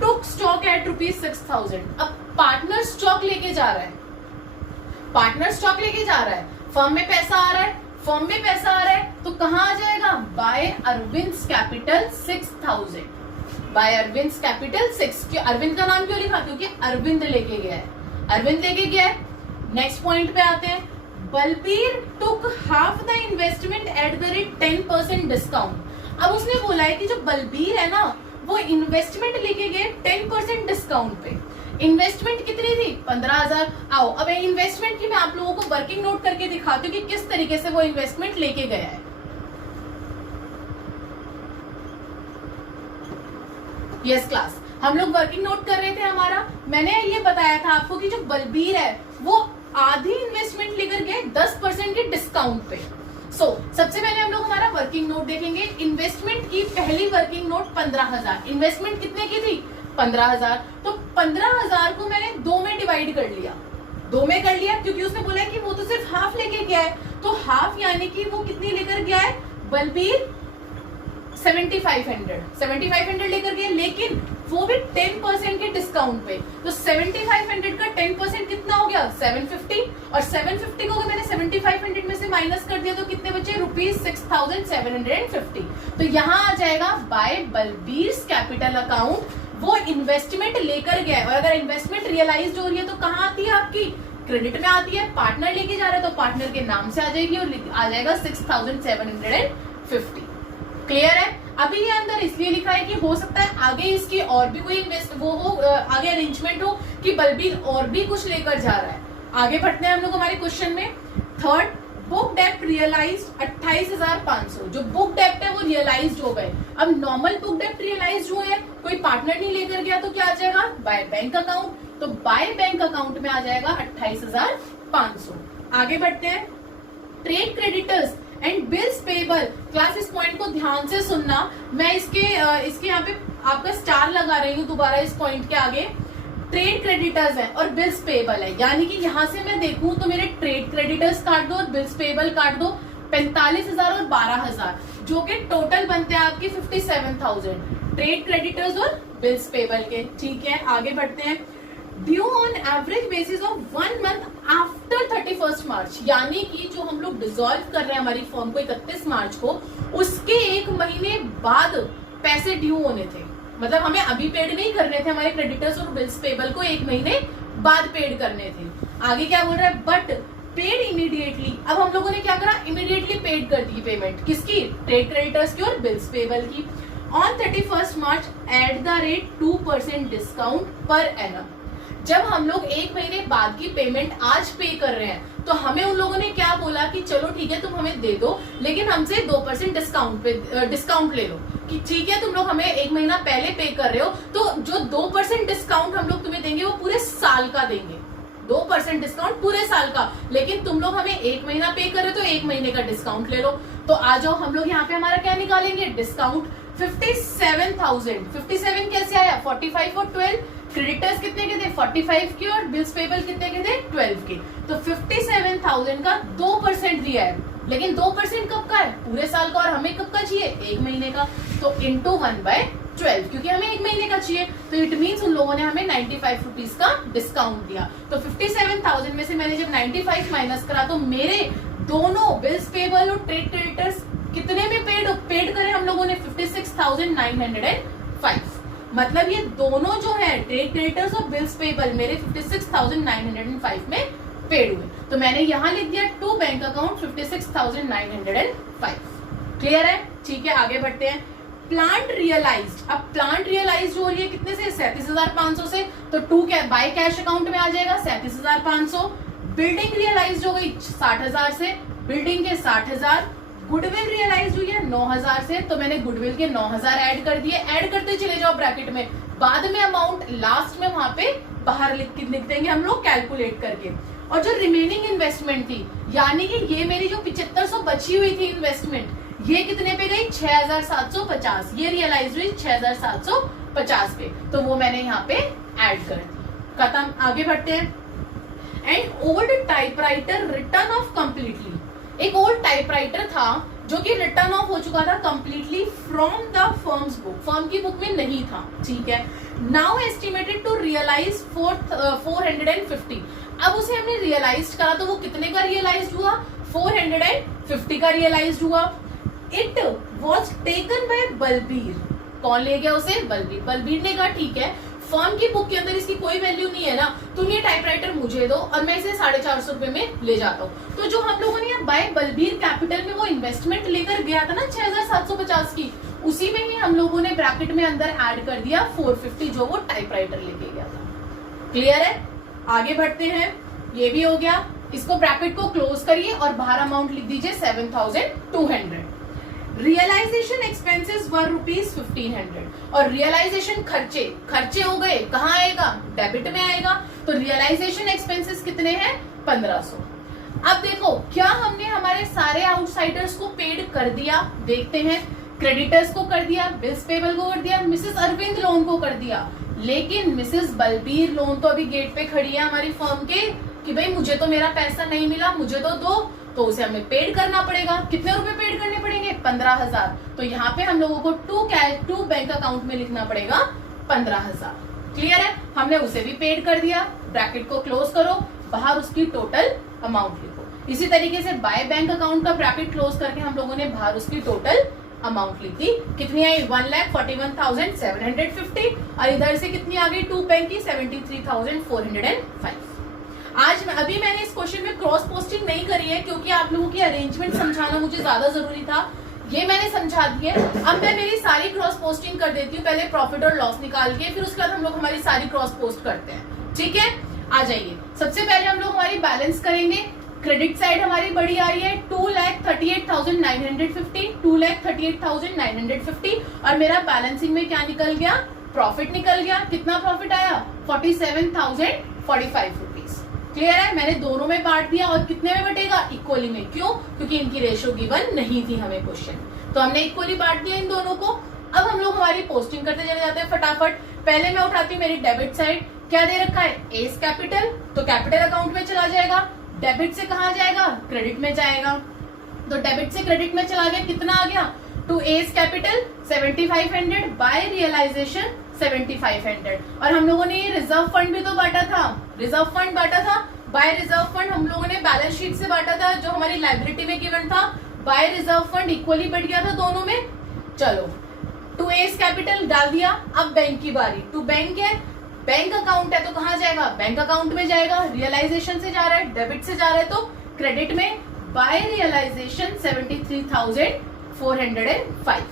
टुक स्टॉक एट ₹6,000, अब पार्टनर स्टॉक लेके जा रहा है, पार्टनर स्टॉक लेके जा रहा है, फर्म में पैसा आ रहा है, फर्म में पैसा आ रहा है तो कहाँ आ जाएगा by Arvind's capital 6,000, by Arvind's capital 6। Arvind का नाम क्यों लिखा, क्योंकि अरविंद लेके गया है, अरविंद लेके गया है। नेक्स्ट पॉइंट पे आते हैं। Balbir took half the investment at the rate 10% discount. अब उसने बोला है कि जो बलबीर है ना वो इन्वेस्टमेंट लेके गए 10% डिस्काउंट पे। इन्वेस्टमेंट कितनी थी 15,000। आओ अब इन्वेस्टमेंट की मैं आप लोगों को वर्किंग नोट करके दिखाती हूँ कि किस तरीके से वो इन्वेस्टमेंट लेके गया है। यस क्लास, हम लोग वर्किंग नोट कर रहे थे हमारा। मैंने ये बताया था आपको कि जो बलबीर है वो आधी इन्वेस्टमेंट लेकर गए 10% के डिस्काउंट पे। सबसे पहले हम लोग हमारा वर्किंग नोट देखेंगे। इन्वेस्टमेंट की पहली वर्किंग नोट 15,000, इन्वेस्टमेंट कितने की थी 15,000, तो 15,000 को मैंने 2 में डिवाइड कर लिया, 2 में कर लिया क्योंकि उसने बोला है कि वो तो सिर्फ हाफ लेके गया है, तो हाफ यानी कि वो कितनी लेकर गया है बलबीर 7500 लेकर गया, लेकिन वो भी 10% के डिस्काउंट पे। तो 7500 का 10% कितना हो गया 750, और 750 को मैंने 7500 में से माइनस कर दिया तो कितने बचे ₹6,750। तो यहाँ आ जाएगा बाय बलबीर कैपिटल अकाउंट, वो इन्वेस्टमेंट लेकर गया है। और अगर इन्वेस्टमेंट रियलाइज हो रही है तो कहाँ आती है आपकी क्रेडिट में आती है। पार्टनर लेके जा रहा है तो पार्टनर के नाम से आ जाएगी और आ जाएगा 6,750। क्लियर है। अभी ये अंदर इसलिए लिखा है कि हो सकता है आगे इसकी और भी कोई आगे अरेंजमेंट हो कि बलबीर और भी कुछ लेकर जा रहा है। आगे बढ़ते हैं हम लोग हमारे क्वेश्चन में। थर्ड, बुक डेप्ट रियलाइज्ड 28,500। जो बुक डेप्ट है वो रियलाइज्ड हो गए। अब नॉर्मल बुक डेप्ट रियलाइज्ड हुए हैं, कोई पार्टनर नहीं लेकर गया तो क्या आ जाएगा बाय बैंक अकाउंट, तो बाय बैंक अकाउंट में आ जाएगा 28,500। आगे बढ़ते हैं। Trade creditors and bills payable. Class इस पॉइंट को ध्यान से सुनना, मैं इसके यहाँ पे आपका स्टार लगा रही हूँ दोबारा इस पॉइंट के आगे। ट्रेड क्रेडिटर्स है और बिल्स पेएबल है, यानी कि यहाँ से मैं देखूं तो मेरे ट्रेड क्रेडिटर्स काट दो और बिल्स पेएबल काट दो, 45,000 और 12,000, जो कि टोटल बनते हैं आपके 57,000 ट्रेड क्रेडिटर्स और बिल्स पेएबल के। ठीक है, आगे बढ़ते हैं। Due on average basis of 1 month after after 31 मार्च, यानी कि जो हम लोग डिसॉल्व कर रहे हैं हमारी फर्म को 31 मार्च को, उसके एक महीने बाद पैसे ड्यू होने थे। मतलब हमें अभी पेड नहीं करने थे, हमारे क्रेडिटर्स और बिल्स पेबल को एक महीने बाद पेड करने थे। आगे क्या बोल रहा है, बट पेड इमीडिएटली। अब हम लोगों ने क्या करा, इमीडिएटली पेड कर दी पेमेंट, किसकी, ट्रेड क्रेडिटर्स की और बिल्स पेबल की। On 31 March eight the rate 2% discount per annum. जब हम लोग एक महीने बाद की पेमेंट आज पे कर रहे हैं, तो हमें उन लोगों ने क्या बोला कि चलो ठीक है तुम हमें दे दो, लेकिन हमसे 2% डिस्काउंट ले लो, कि ठीक है तुम लोग हमें एक महीना पहले पे कर रहे हो, तो जो 2% डिस्काउंट हम लोग तुम्हें देंगे वो पूरे साल का देंगे, 2% डिस्काउंट पूरे साल का, लेकिन तुम लोग हमें एक महीना पे कर रहे हो तो एक महीने का डिस्काउंट ले लो। तो आ जाओ, हम लोग यहाँ पे हमारा क्या निकालेंगे, डिस्काउंट 57,000। 57 कैसे आया, 45 और 12, क्रेडिटर्स कितने के थे, 45 के, और बिल्स पेबल कितने के थे, 12 के। तो 57,000 का 2% दिया है, लेकिन 2% कब का है, पूरे साल का, और हमें कब का चाहिए, एक महीने का। तो इंटू 1/12, क्योंकि हमें एक महीने का चाहिए, तो इट मीन्स उन लोगों ने हमें 95 रुपीज का डिस्काउंट दिया। तो 57,000 में से मैंने जब 95 माइनस करा, तो मेरे दोनों बिल्स पेबल और ट्रेड क्रेडिटर्स कितने में पेड करे हम लोगों ने, 56,905। मतलब ये दोनों जो है ट्रेड क्रेडिटर्स और बिल्स पेबल मेरे 56,905 में पेड हुए। तो मैंने यहाँ लिख दिया टू बैंक अकाउंट 56,905। क्लियर है, ठीक है, आगे बढ़ते हैं। प्लांट रियलाइज्ड, अब प्लांट रियलाइज्ड हो रही है कितने से, 37,500 से, तो टू बाय कैश अकाउंट में आ जाएगा 37,500। बिल्डिंग रियलाइज्ड हो गई 60,000 से, बिल्डिंग के 60,000। गुडविल रियलाइज हुई है 9,000 से, तो मैंने गुडविल के 9,000 ऐड कर दिए। ऐड करते चले जाओ ब्रैकेट में, बाद में अमाउंट लास्ट में वहां पे बाहर लिख देंगे हम लोग कैलकुलेट करके। और जो रिमेनिंग इन्वेस्टमेंट थी, यानी कि ये मेरी जो 7500 बची हुई थी इन्वेस्टमेंट, ये कितने पे गई, 6,750। ये रियलाइज हुई 6,750 पे, तो वो मैंने यहाँ पे ऐड कर दी। खत्म, आगे बढ़ते हैं। And old typewriter written off completely, एक ओल्ड टाइपराइटर था जो कि रिटर्न ऑफ हो चुका था completely from the firm's book, firm की बुक में नहीं था, ठीक है। Now estimated to realise 450। अब उसे हमने रियलाइज करा, तो वो कितने का रियलाइज हुआ, 450 का रियलाइज हुआ। It was taken by Balbir, कौन ले गया उसे, बलबीर। बलबीर ने कहा ठीक है, फर्म की बुक के अंदर इसकी कोई वैल्यू नहीं है ना, तुम ये टाइपराइटर मुझे दो और मैं इसे 450 रुपए में ले जाता हूँ। तो जो हम लोगों ने यहाँ बाय बलबीर कैपिटल में वो इन्वेस्टमेंट लेकर गया था ना 6,750 की, उसी में ही हम लोगों ने ब्रैकेट में अंदर ऐड कर दिया 450 जो वो टाइपराइटर लेके गया था। क्लियर है, आगे बढ़ते हैं। ये भी हो गया, इसको ब्रैकेट को क्लोज करिए और बाहर अमाउंट लिख दीजिए 7,200। रियलाइजेशन एक्सपेंसेस वर ₹1,500, और रियलाइजेशन खर्चे हो गए, कहाँ आएगा, डेबिट में आएगा। तो रियलाइजेशन एक्सपेंसेस कितने हैं, 1,500। अब देखो क्या हमने हमारे सारे आउटसाइडर्स को पेड कर दिया, देखते हैं। क्रेडिटर्स को कर दिया, बिल्स पेबल को कर दिया, मिसेस अरविंद लोन को कर दिया, लेकिन मिसेस बलबीर लोन तो अभी गेट पे खड़ी है हमारी फर्म के कि भाई मुझे तो मेरा पैसा नहीं मिला, मुझे तो दो। तो उसे हमें पेड करना पड़ेगा। कितने रुपए पेड करने पड़ेंगे, 15,000। तो यहाँ पे हम लोगों को टू बैंक अकाउंट में लिखना पड़ेगा 15,000। क्लियर है, हमने उसे भी पेड कर दिया। ब्रैकेट को क्लोज करो, बाहर उसकी टोटल अमाउंट लिखो। इसी तरीके से बाय बैंक अकाउंट का ब्रैकेट क्लोज करके हम लोगों ने बाहर उसकी टोटल अमाउंट लिखी। कितनी आई, 1,41,750। और इधर से कितनी आ गई, टू बैंक की 73,405। आज अभी मैंने इस क्वेश्चन में क्रॉस पोस्टिंग नहीं करी है, क्योंकि आप लोगों की अरेंजमेंट समझाना मुझे ज्यादा जरूरी था। ये मैंने समझा दिया। अब मैं मेरी सारी क्रॉस पोस्टिंग कर देती हूँ, पहले प्रॉफिट और लॉस निकाल के, फिर उसके बाद हम लोग हमारी सारी क्रॉस पोस्ट करते हैं। ठीक है, आ जाइए। सबसे पहले हम लोग हमारी बैलेंस करेंगे। क्रेडिट साइड हमारी बड़ी आ रही है 2,38,950, 2,38,950। और मेरा बैलेंसिंग में क्या निकल गया, प्रॉफिट निकल गया। कितना प्रॉफिट आया, 47,045 रुपीज। क्लियर है, मैंने दोनों में बांट दिया। और कितने में बटेगा, इक्वली में। क्यों, क्योंकि इनकी रेशियो गिवन नहीं थी हमें क्वेश्चन, तो हमने इक्वली बांट दिया इन दोनों को। अब हम लोग हमारी पोस्टिंग करते चले जाते हैं फटाफट। पहले मैं उठाती हूँ मेरी डेबिट साइड। क्या दे रखा है, एस कैपिटल, तो कैपिटल अकाउंट में चला जाएगा। डेबिट से कहाँ जाएगा, क्रेडिट में जाएगा। तो डेबिट से क्रेडिट में चला गया, कितना आ गया, to S capital 7,500, by realisation 7,500। और हम लोगों ने ये रिजर्व फंड भी तो बांटा था, रिजर्व फंड बांटा था बाय रिजर्व फंड हम लोगों ने बैलेंस शीट से बांटा था, जो हमारी लाइबिलिटी में गिवन था। बाय रिजर्व फंड इक्वली बढ़ गया था दोनों में। चलो टू एस कैपिटल डाल दिया। अब बैंक की बारी। टू बैंक है, बैंक अकाउंट है तो कहाँ जाएगा, बैंक अकाउंट में जाएगा। रियलाइजेशन से जा रहा है, डेबिट से जा रहा है तो क्रेडिट में। By realisation 73,405।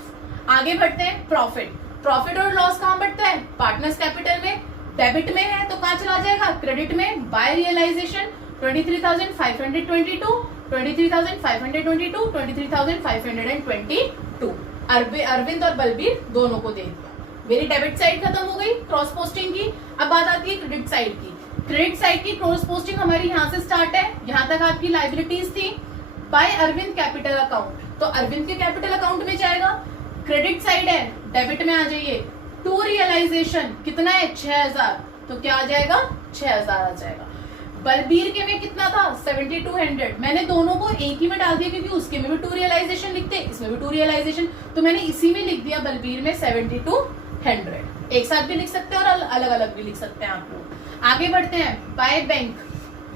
आगे बढ़ते हैं प्रॉफिट। प्रॉफिट और लॉस कहाँ बढ़ता है, पार्टनर्स कैपिटल में। डेबिट में है तो कहाँ चला जाएगा, क्रेडिट में। By realisation 23,522, 23,522, 23,522। अरविंद और बलबीर दोनों को दे दिया। मेरी डेबिट साइड खत्म हो गई क्रॉस पोस्टिंग की। अब बात आती है क्रेडिट साइड की। क्रेडिट साइड की क्रॉस पोस्टिंग हमारी यहाँ से स्टार्ट है, यहाँ तक आपकी लाइबिलिटीज थी। बाय अरविंद कैपिटल अकाउंट, तो अरविंद के कैपिटल अकाउंट में जाएगा। क्रेडिट साइड है, डेबिट में आ जाइए। टू रियलाइजेशन कितना है, 6,000, तो क्या आ जाएगा, 6,000 आ जाएगा। बलबीर के में कितना था, 7,200। मैंने दोनों को एक ही में डाल दिया क्योंकि उसके में भी टू रियलाइजेशन लिखते, इसमें भी टू रियलाइजेशन, तो मैंने इसी में लिख दिया बलबीर में 7,200। एक साथ भी लिख सकते हैं और अलग अलग भी लिख सकते हैं आप लोग। आगे बढ़ते हैं। बाय बैंक,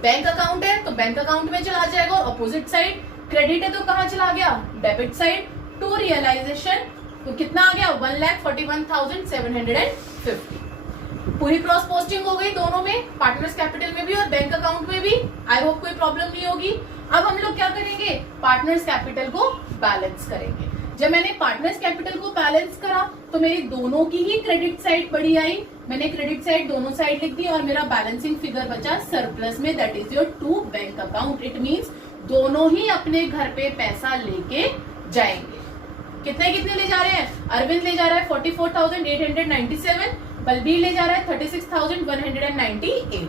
बैंक अकाउंट है तो बैंक अकाउंट में चला जाएगा। और अपोजिट साइड क्रेडिट है तो कहाँ चला गया, डेबिट साइड। टू रियलाइजेशन तो कितना आ गया, 1,41,750। पूरी क्रॉस पोस्टिंग हो गई दोनों में, पार्टनर्स कैपिटल में भी और बैंक अकाउंट में भी। आई होप कोई प्रॉब्लम नहीं होगी। अब हम लोग क्या करेंगे, पार्टनर्स कैपिटल को बैलेंस करेंगे। जब मैंने पार्टनर्स कैपिटल को बैलेंस करा तो मेरी दोनों की ही क्रेडिट साइड बड़ी आई। मैंने क्रेडिट साइड दोनों साइड लिख दी और मेरा बैलेंसिंग फिगर बचा सरप्लस में, that is your to bank account. It means दोनों ही अपने घर पे पैसा लेके जाएंगे। कितने कितने ले जा रहे हैं, अरविंद ले जा रहा है 44,897, बलबीर ले जा रहा है 36,198।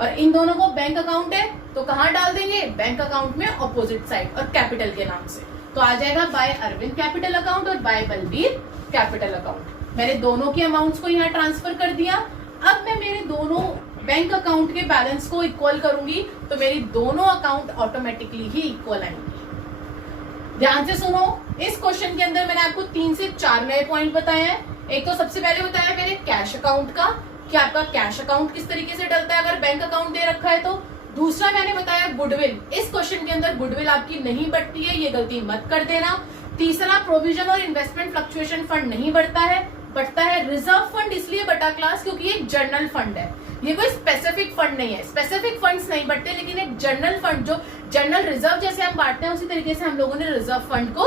और इन दोनों को बैंक अकाउंट है तो कहाँ डाल देंगे, बैंक अकाउंट में अपोजिट साइड और कैपिटल के नाम से। तो आ जाएगा बाय अरविंद कैपिटल अकाउंट और बाय बलबीर कैपिटल अकाउंट। मैंने दोनों के अमाउंट्स को यहाँ ट्रांसफर कर दिया। अब मैं मेरे दोनों बैंक अकाउंट के बैलेंस को इक्वल करूंगी तो मेरी दोनों अकाउंट ऑटोमेटिकली ही इक्वल आएंगे। ध्यान से सुनो, इस क्वेश्चन के अंदर मैंने आपको 3 से 4 नए पॉइंट बताए हैं। एक तो सबसे पहले बताया मैंने कैश अकाउंट का, कि आपका कैश अकाउंट किस तरीके से डलता है अगर बैंक अकाउंट दे रखा है तो। दूसरा मैंने बताया गुडविल, इस क्वेश्चन के अंदर गुडविल आपकी नहीं बढ़ती है, ये गलती मत कर देना। तीसरा प्रोविजन और इन्वेस्टमेंट फ्लक्चुएशन फंड नहीं बढ़ता है, बढ़ता है रिजर्व फंड। इसलिए बटा क्लास क्योंकि ये जनरल फंड है, ये कोई स्पेसिफिक फंड नहीं है। स्पेसिफिक फंड्स नहीं बढ़ते, लेकिन एक जनरल फंड, जो जनरल रिजर्व जैसे हम बांटते हैं उसी तरीके से हम लोगों ने रिजर्व फंड को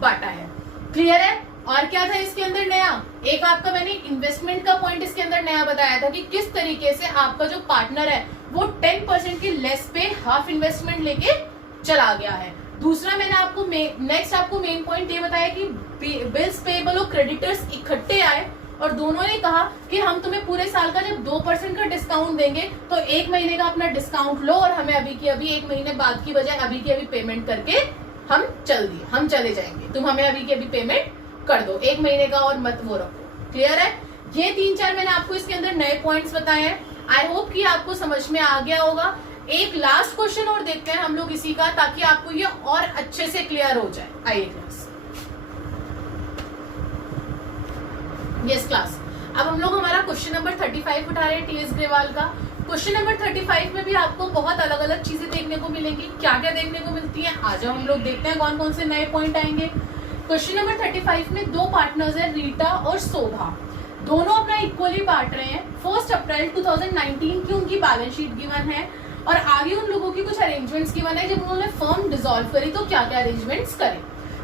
बांटा है। क्लियर है। और क्या था इसके अंदर नया, एक आपका मैंने इन्वेस्टमेंट का पॉइंट इसके अंदर नया बताया था कि किस तरीके से आपका जो पार्टनर है वो 10% की लेस पे हाफ इन्वेस्टमेंट लेके चला गया है। दूसरा मैंने आपको नेक्स्ट आपको मेन पॉइंट ये बताया कि बिल्स पेएबल और क्रेडिटर्स इकट्ठे आए और दोनों ने कहा कि हम तुम्हें पूरे साल का जब 2% का डिस्काउंट देंगे तो 1 महीने का अपना डिस्काउंट लो और हमें अभी की अभी 1 महीने बाद की बजाय अभी की अभी पेमेंट करके हम चले जाएंगे, तुम हमें अभी की अभी पेमेंट कर दो 1 महीने का और मत वो रखो। क्लियर है। ये 3-4 मैंने आपको इसके अंदर नए पॉइंट्स बताए हैं। आई होप कि आपको समझ में आ गया होगा। एक लास्ट क्वेश्चन और देखते हैं हम लोग इसी का, ताकि आपको ये और अच्छे से क्लियर हो जाए। आइए क्लास, यस क्लास। अब हम लोग हमारा क्वेश्चन नंबर 35 उठा रहे हैं टीएस ग्रेवाल का। क्वेश्चन नंबर 35 में भी आपको बहुत अलग अलग चीजें देखने को मिलेंगी। क्या क्या देखने को मिलती है, आ जाओ हम लोग देखते हैं कौन कौन से नए पॉइंट आएंगे। क्वेश्चन नंबर 35 में 2 पार्टनर्स है, रीटा और शोभा। दोनों अपना इक्वली बांट रहे हैं। 1 अप्रैल 2019 की उनकी बैलेंस शीट गिवन है और आगे उन लोगों की कुछ अरेंजमेंट्स गिवन है। जब उन्होंने फर्म डिसॉल्व करी तो क्या क्या अरेंजमेंट्स करे।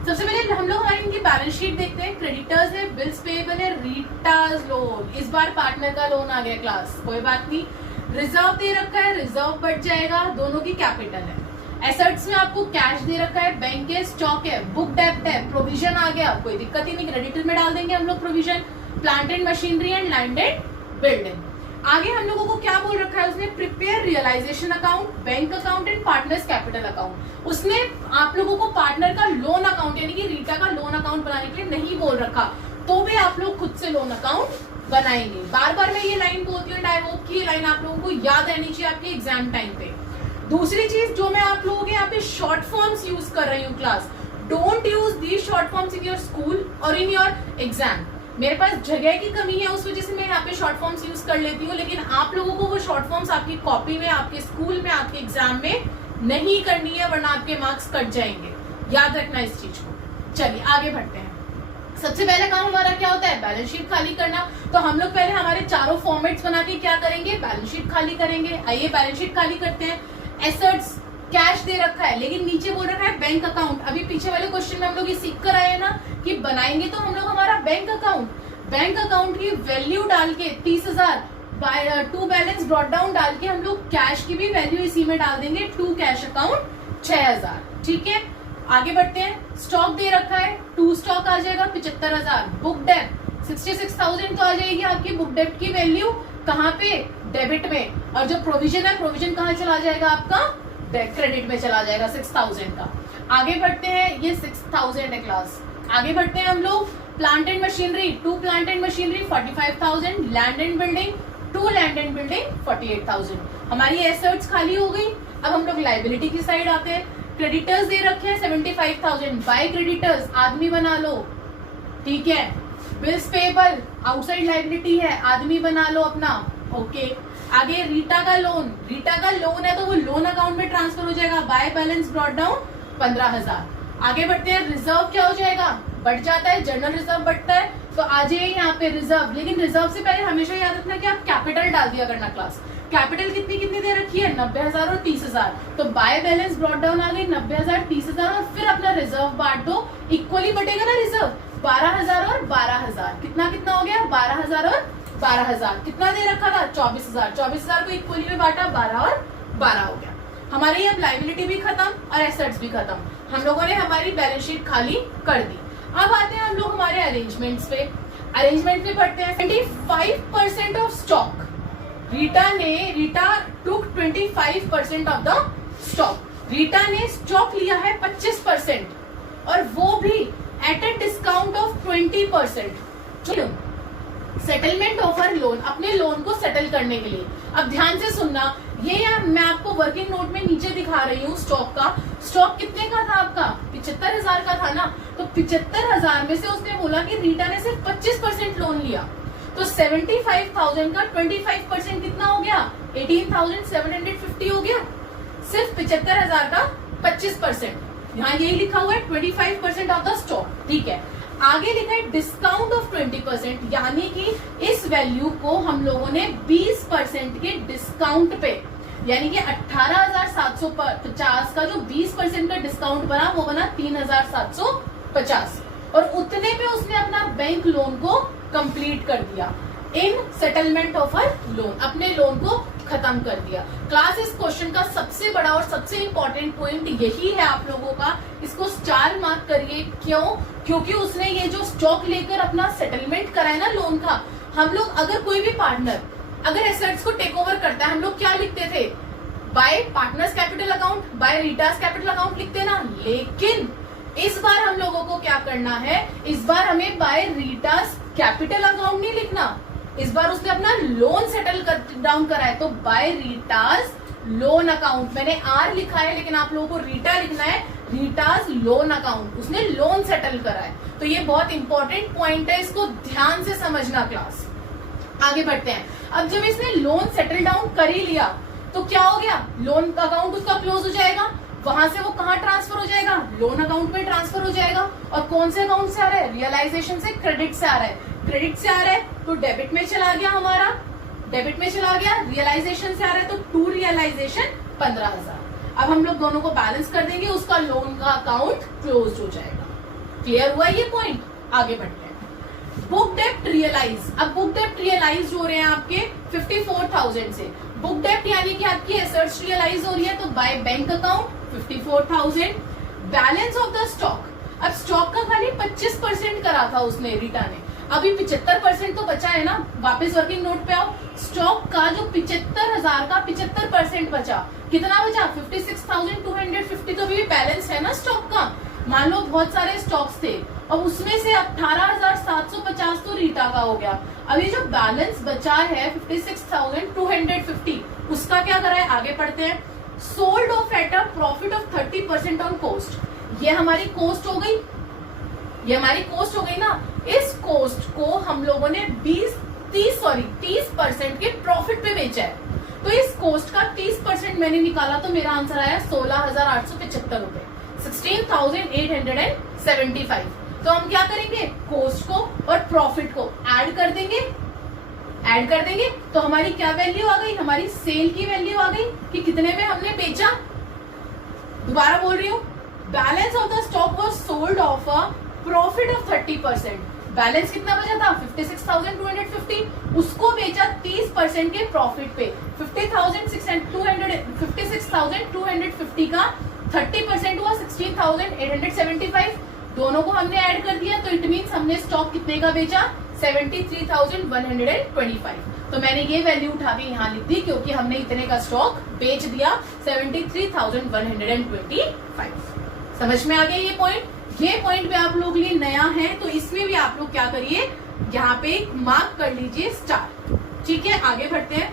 सबसे पहले हम लोग हमारी इनकी बैलेंस शीट देखते हैं। क्रेडिटर्स है, बिल्स पेएबल है, रीटाज लोन। इस बार पार्टनर का लोन आ गया क्लास, कोई बात नहीं। रिजर्व दे रखा है, रिजर्व बढ़ जाएगा, दोनों की कैपिटल है। एसेट्स में आपको कैश दे रखा है, बैंक है, स्टॉक है, बुक डेप्ट है, प्रोविजन आ गया, कोई दिक्कत ही नहीं, क्रेडिटर में डाल देंगे हम लोग provision. Plant and machinery and land and building. आगे हम लोगों को क्या बोल रखा है उसने, prepare realisation account, bank account and partners capital account. उसने आप लोगों को पार्टनर का लोन अकाउंट यानी कि रीटा का लोन अकाउंट बनाने के लिए नहीं बोल रखा, तो भी आप लोग खुद से लोन अकाउंट बनाएंगे। बार बार मैं ये लाइन बोलती हूँ, आई होप की ये लाइन आप लोगों को याद रहनी चाहिए आपके एग्जाम टाइम पे। दूसरी चीज जो मैं आप लोगों के यहाँ पे शॉर्ट फॉर्म्स यूज कर रही हूँ class, don't use these short forms in your school और इन योर एग्जाम। मेरे पास जगह की कमी है, उस वजह से मैं यहाँ पे शॉर्ट फॉर्म्स यूज कर लेती हूँ, लेकिन आप लोगों को वो शॉर्ट फॉर्म्स आपकी कॉपी में, आपके स्कूल में, आपके एग्जाम में नहीं करनी है, वरना आपके मार्क्स कट जाएंगे। याद रखना इस चीज को। चलिए आगे बढ़ते हैं। सबसे पहला काम हमारा क्या होता है? बैलेंस शीट खाली करना। तो हम लोग पहले हमारे चारों फॉर्मेट्स बना के क्या करेंगे? बैलेंस शीट खाली करेंगे। आइए बैलेंस शीट खाली करते हैं। एसेट्स कैश दे रखा है, लेकिन नीचे बोल रखा है बैंक अकाउंट। अभी पीछे वाले क्वेश्चन में हम लोग ये सीख कर आए हैं ना कि बनाएंगे तो हम लोग हमारा बैंक अकाउंट, बैंक अकाउंट की वैल्यू डाल के 30,000 टू बैलेंस ब्रॉट डाउन डाल के हम लोग कैश की भी वैल्यू इसी में डाल देंगे, टू कैश अकाउंट 6,000। ठीक है, आगे बढ़ते हैं। स्टॉक दे रखा है, टू स्टॉक आ जाएगा 75,000। बुक डेट 66,000 तो आ जाएगी आपकी बुक डेट की वैल्यू, कहाँ पे? डेबिट में। और जो प्रोविजन है, प्रोविजन कहाँ चला जाएगा आपका? क्रेडिट में चला जाएगा 6,000 का। आगे बढ़ते हैं, ये 6,000 है क्लास। आगे बढ़ते हैं हम लोग। Plant and machinery, to plant and machinery 45,000। Land and building, to land and building 48,000। हमारी एसेट्स खाली हो गई। अब हम लोग लाइबिलिटी की साइड आते हैं। क्रेडिटर्स दे रखे हैं 75,000। बाय क्रेडिटर्स आदमी बना लो, ठीक है। बिल्स पेबल आउटसाइड लाइबिलिटी है, आदमी बना लो अपना, ओके। आगे रीटा का लोन, रीटा का लोन है तो वो लोन अकाउंट में ट्रांसफर हो जाएगा। Bye balance brought down 15,000। आगे बढ़ते हैं। रिजर्व क्या हो जाएगा? बढ़ जाता है, जनरल रिजर्व बढ़ता है तो आ जाइए यहाँ पे रिजर्व। लेकिन रिजर्व से पहले हमेशा याद रखना कि आप कैपिटल डाल दिया करना क्लास। कैपिटल कितनी कितनी दे रखी है? 90,000 और 30,000। तो बाय बैलेंस ब्रॉट डाउन आ गई 90,000 30,000, और फिर अपना रिजर्व बांट दो। इक्वली बटेगा ना रिजर्व, 12,000 और 12,000। कितना कितना हो गया? 12,000 और 12,000। कितना दे रखा था? 24,000। 24,000 को इक्वली में बांटा, 12 और 12 हो गया। हमारी अब लाइबिलिटी भी खत्म और एसेट्स भी खत्म। हम लोगों ने हमारी बैलेंस शीट खाली कर दी। अब आते हैं हम लोग हमारे अरेंजमेंट्स पे। अरेंजमेंट में पढ़ते हैं 25% of stock. Rita took 25% of the stock. Rita ने स्टॉक लिया है 25%, और वो भी at a discount of 20%। Settlement of her loan, अपने लोन को सेटल करने के लिए। अब ध्यान से सुनना, ये मैं आपको वर्किंग नोट में नीचे दिखा रही हूँ स्टॉक का। स्टॉक कितने का था आपका? 75,000 का था ना। तो 75,000 में से उसने बोला कि रीटा ने सिर्फ 25% लोन लिया, तो 75,000 का 25% कितना हो गया? 18,750 हो गया। सिर्फ 75,000 का 25%, यहाँ यही लिखा हुआ है 25% ऑफ द स्टॉक, ठीक है। आगे लिखा है डिस्काउंट ऑफ 20%, यानी कि इस वैल्यू को हम लोगों ने 20% के डिस्काउंट पे, यानी कि 18,750 का जो 20% का डिस्काउंट बना वो बना 3,750, और उतने पे उसने अपना बैंक लोन को कंप्लीट कर दिया। इन सेटलमेंट ऑफ अ लोन, अपने लोन को खत्म कर दिया। क्लास इस क्वेश्चन का सबसे बड़ा और सबसे इंपॉर्टेंट पॉइंट यही है आप लोगों का, इसको स्टार मार्क करिए। क्यों? क्योंकि उसने ये जो स्टॉक लेकर अपना सेटलमेंट कराया ना लोन का, हम लोग अगर कोई भी पार्टनर अगर एसेट्स को टेक ओवर करता है, हम लोग क्या लिखते थे? By partners capital account, by Rita's capital account लिखते ना। लेकिन इस बार हम लोगों को क्या करना है? इस बार हमें बाय रीटास कैपिटल अकाउंट नहीं लिखना, इस बार उसने अपना लोन सेटल डाउन करा है, तो बाय रीटास लोन अकाउंट। मैंने आर लिखा है लेकिन आप लोगों को रीटा लिखना है, रीटास लोन अकाउंट। उसने लोन सेटल करा है, तो ये बहुत इंपॉर्टेंट पॉइंट है, इसको ध्यान से समझना क्लास। आगे बढ़ते हैं। अब जब इसने लोन सेटल डाउन कर ही लिया तो क्या हो गया? लोन अकाउंट उसका क्लोज हो जाएगा, वहां से वो कहाँ ट्रांसफर हो जाएगा? लोन अकाउंट में ट्रांसफर हो जाएगा। और कौन से अकाउंट से आ रहा है? रियलाइजेशन से, क्रेडिट से आ रहा है। क्रेडिट से आ रहा है तो डेबिट में चला गया, हमारा डेबिट में चला गया। रियलाइजेशन से आ रहा है तो टू रियलाइजेशन 15,000। अब हम लोग दोनों को बैलेंस कर देंगे, उसका लोन का अकाउंट क्लोज हो जाएगा। क्लियर हुआ ये पॉइंट? आगे बढ़ते हैं। बुक डेप्ट रियलाइज। अब बुक डेप्ट रियलाइज हो रहे हैं आपके 54,000 से। बुक डेप्ट यानी कि आपकी एसेट्स रियलाइज हो रही है, तो bye bank account 54,000। Balance of the stock, अब स्टॉक का खाली 25% करा था उसने रीटा ने, अभी 75% तो बचा है ना। वापस वर्किंग नोट पे आओ। स्टॉक का जो 75,000 का 75% बचा, कितना बचा? 56,250। तो अभी बैलेंस है ना स्टॉक का। मान लो बहुत सारे स्टॉक्स थे, अब उसमें से 18,750 तो रीटा का हो गया। अभी जो बैलेंस बचा है 56,250, उसका क्या करा है? आगे पढ़ते हैं। Sold off at a profit of 30% on cost. ये हमारी कॉस्ट हो गई, ये हमारी कॉस्ट हो गई ना। इस कोस्ट को हम लोगों ने 30% के प्रॉफिट पे बेचा है। तो इस कोस्ट का 30% मैंने निकाला तो मेरा आंसर आया 16,875 रुपए, 16,875। तो हम क्या करेंगे, कोस्ट को और प्रॉफिट को ऐड कर देंगे तो हमारी क्या वैल्यू आ गई, हमारी सेल की वैल्यू आ गई कि कितने में हमने बेचा। दोबारा बोल रही हूँ, balance of the stock was sold of a profit of 30%। Balance कितना बचा था, 56,250, उसको बेचा 30% के प्रॉफिट पे। 56,250 का 30% हुआ 16,875। दोनों को हमने ऐड कर दिया तो इट मींस हमने स्टॉक कितने का बेचा, 73,125। तो मैंने ये वैल्यू उठा के यहाँ लिख दी क्योंकि हमने इतने का स्टॉक बेच दिया, 73,125। समझ में आ गया ये पॉइंट। ये पॉइंट भी आप लोग लिए नया है तो इसमें भी आप लोग क्या करिए, यहाँ पे मार्क कर लीजिए स्टार। ठीक है, आगे बढ़ते हैं।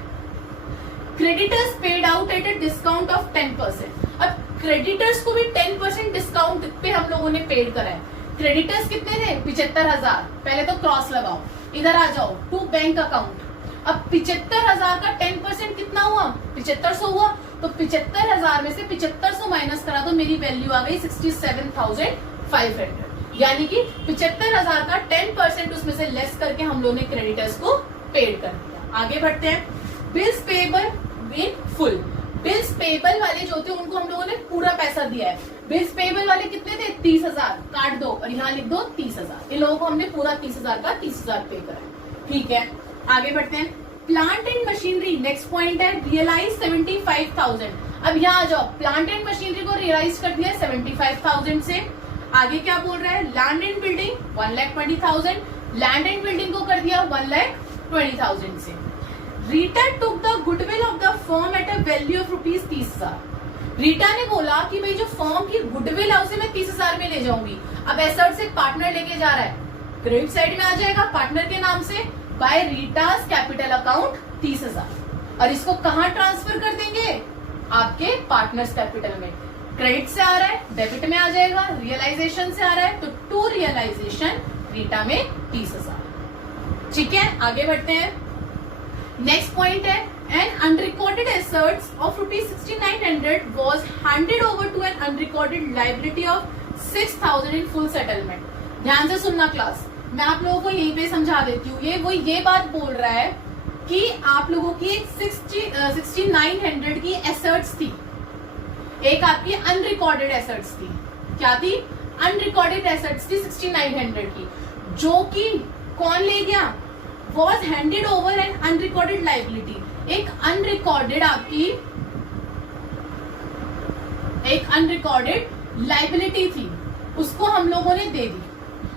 Creditors paid out at a discount of 10%। अब क्रेडिटर्स को भी 10% डिस्काउंट पे हम लोगों ने पेड करा है। क्रेडिटर्स कितने थे, 75,000। पहले तो क्रॉस लगाओ, इधर आ जाओ टू बैंक अकाउंट। अब 75,000 का 10% कितना हुआ, 7500 हुआ। तो 75,000 में से 7500 माइनस करा तो मेरी वैल्यू आ गई 67,500। यानी कि 75,000 का 10% उसमें से लेस करके हम लोगों ने क्रेडिटर्स को पेड कर दिया। आगे बढ़ते हैं। Bills payable in full. Bills payable वाले जो थे उनको हम लोगों ने पूरा पैसा दिया है। बिल्स पेएबल वाले कितने थे, 30,000। काट दो और यहाँ लिख दो 30,000। इन लोगों को हमने पूरा 30,000 का 30,000 पे करा है। ठीक है, आगे बढ़ते हैं। Plant and machinery, next point है, रियलाइज 75,000। अब यहाँ आ जाओ, प्लांट एंड मशीनरी को रियलाइज कर दिया 75,000 से। आगे क्या बोल रहा है, land and building 1,20,000। Land and building को कर दिया 1,20,000 से। Rita took the goodwill of the firm at a value of ₹30,000। Rita ने बोला कि भाई जो फर्म की गुडविल है उसे मैं 30,000 में ले जाऊंगी। अब एसेट्स एक पार्टनर लेके जा रहा है, क्रेडिट साइड में आ जाएगा पार्टनर के नाम से, बाय रीटास कैपिटल अकाउंट 30,000। और इसको कहां ट्रांसफर कर देंगे, आपके पार्टनर्स कैपिटल में। क्रेडिट से आ रहा है, डेबिट में आ जाएगा, रियलाइजेशन से आ रहा है तो टू रियलाइजेशन रीटा में 30,000। ठीक है, आगे बढ़ते हैं। नेक्स्ट पॉइंट है, an unrecorded assets of ₹6,900 was handed over to an unrecorded liability of 6,000 in full settlement. ध्यान से सुनना क्लास, मैं आप लोगों को यहीं पे समझा देती हूँ। ये बात बोल रहा है कि आप लोगों की एक 6,900 की एसेट्स थी, एक आपकी अनरिकॉर्डेड एसेट्स थी। क्या थी, अनरिकॉर्डेड एसेट्स थी 6,900 की, जो कि कौन ले गया, was handed over an unrecorded liability. एक अनरिकॉर्डेड आपकी एक अनरिकॉर्डेड लाइबिलिटी थी, उसको हम लोगों ने दे दी।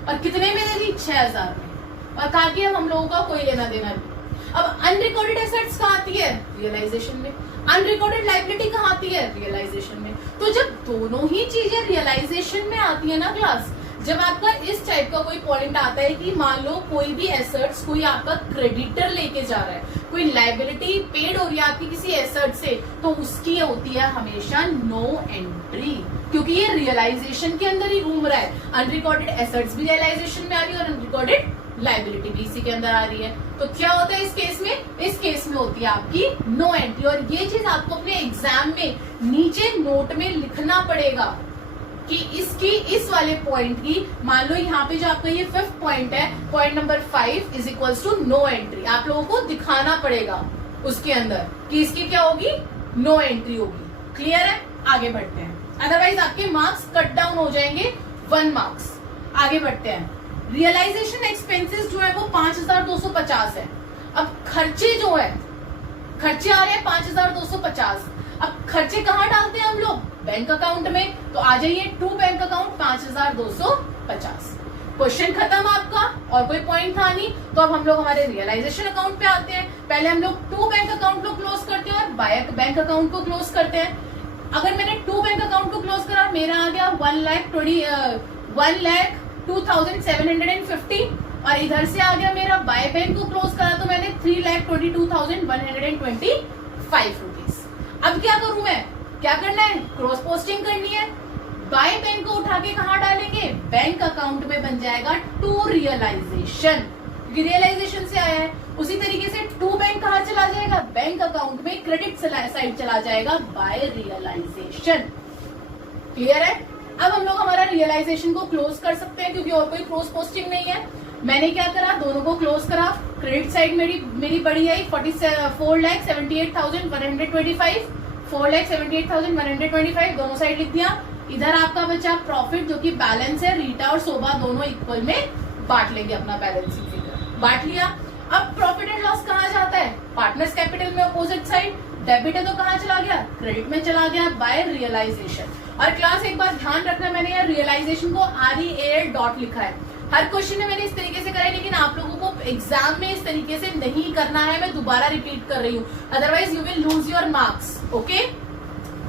और कितने में दे दी, 6,000 में। और कहा कि हम लोगों का कोई लेना देना नहीं। अब अनरिकॉर्डेड एसेट्स कहाँ आती है, रियलाइजेशन में। अनरिकॉर्डेड लाइबिलिटी कहाँ आती है, रियलाइजेशन में। तो जब दोनों ही चीजें रियलाइजेशन में आती है ना क्लास, जब आपका इस टाइप का कोई पॉइंट आता है कि मान लो कोई भी एसेट्स कोई आपका क्रेडिटर लेके जा रहा है, कोई लाइबिलिटी पेड हो रही है आपकी किसी एसेट से, तो उसकी होती है हमेशा नो एंट्री, क्योंकि ये रियलाइजेशन के अंदर ही घूम रहा है। अनरिकॉर्डेड एसेट्स भी रियलाइजेशन में आ रही है और अनरिकॉर्डेड लाइबिलिटी भी इसी के अंदर आ रही है। तो क्या होता है इस केस में, इस केस में होती है आपकी नो एंट्री। और ये चीज आपको अपने एग्जाम में नीचे नोट में लिखना पड़ेगा कि इसकी इस वाले पॉइंट की, मान लो यहाँ पे जो आपका ये 5th पॉइंट है, point number 5 is equals to no entry. आप लोगों को दिखाना पड़ेगा उसके अंदर कि इसकी क्या होगी, नो एंट्री होगी। क्लियर है, आगे बढ़ते हैं, अदरवाइज आपके मार्क्स कट डाउन हो जाएंगे 1 मार्क्स। आगे बढ़ते हैं। रियलाइजेशन एक्सपेंसेस जो है वो 5,250 है। अब खर्चे जो है, खर्चे आ रहे हैं 5,250। अब खर्चे कहाँ डालते हैं हम लोग, बैंक अकाउंट में। तो आ जाइए टू बैंक अकाउंट 5,250। क्वेश्चन खत्म आपका, और कोई पॉइंट था नहीं। तो अब हम लोग हमारे रियलाइजेशन अकाउंट पे आते हैं। पहले हम लोग टू बैंक अकाउंट को क्लोज करते हैं और बाय बैंक अकाउंट को क्लोज करते हैं। अगर मैंने टू बैंक अकाउंट को क्लोज करा, मेरा आ गया 1,02,750। और इधर से आ गया मेरा बाय बैंक को क्लोज करा तो मैंने 3,22,125 रुपीज। अब क्या करूं मैं, क्या करना है, क्रॉस पोस्टिंग करनी है। बाय बैंक को उठा के कहां डालेंगे, बैंक अकाउंट में बन जाएगा टू रियलाइजेशन, रियलाइजेशन से आया है। उसी तरीके से टू बैंक कहां चला जाएगा, बैंक अकाउंट में क्रेडिट साइड चला जाएगा बाय रियलाइजेशन। क्लियर है। अब हम लोग हमारा रियलाइजेशन को क्लोज कर सकते हैं क्योंकि और कोई क्रॉस पोस्टिंग नहीं है। मैंने क्या करा, दोनों को क्लोज करा। क्रेडिट साइड मेरी बड़ी आई 4,78,125, 4,78,125 दोनों साइड लिख दिया। इधर आपका बचा प्रॉफिट जो कि बैलेंस है, रीटा और शोभा दोनों इक्वल में बांट लेंगे अपना बैलेंसिंग फिगर, बांट लिया। अब प्रॉफिट एंड लॉस कहाँ जाता है, पार्टनर्स कैपिटल में अपोजिट साइड। डेबिट है तो कहाँ चला गया, क्रेडिट में चला गया बाय रियलाइजेशन। और क्लास एक बार ध्यान रखना, मैंने यहाँ रियलाइजेशन को REAL डॉट लिखा है। हर क्वेश्चन में मैंने इस तरीके से करा है, लेकिन आप लोगों को एग्जाम में इस तरीके से नहीं करना है, मैं दोबारा रिपीट कर रही हूँ, otherwise you will lose your marks. Okay,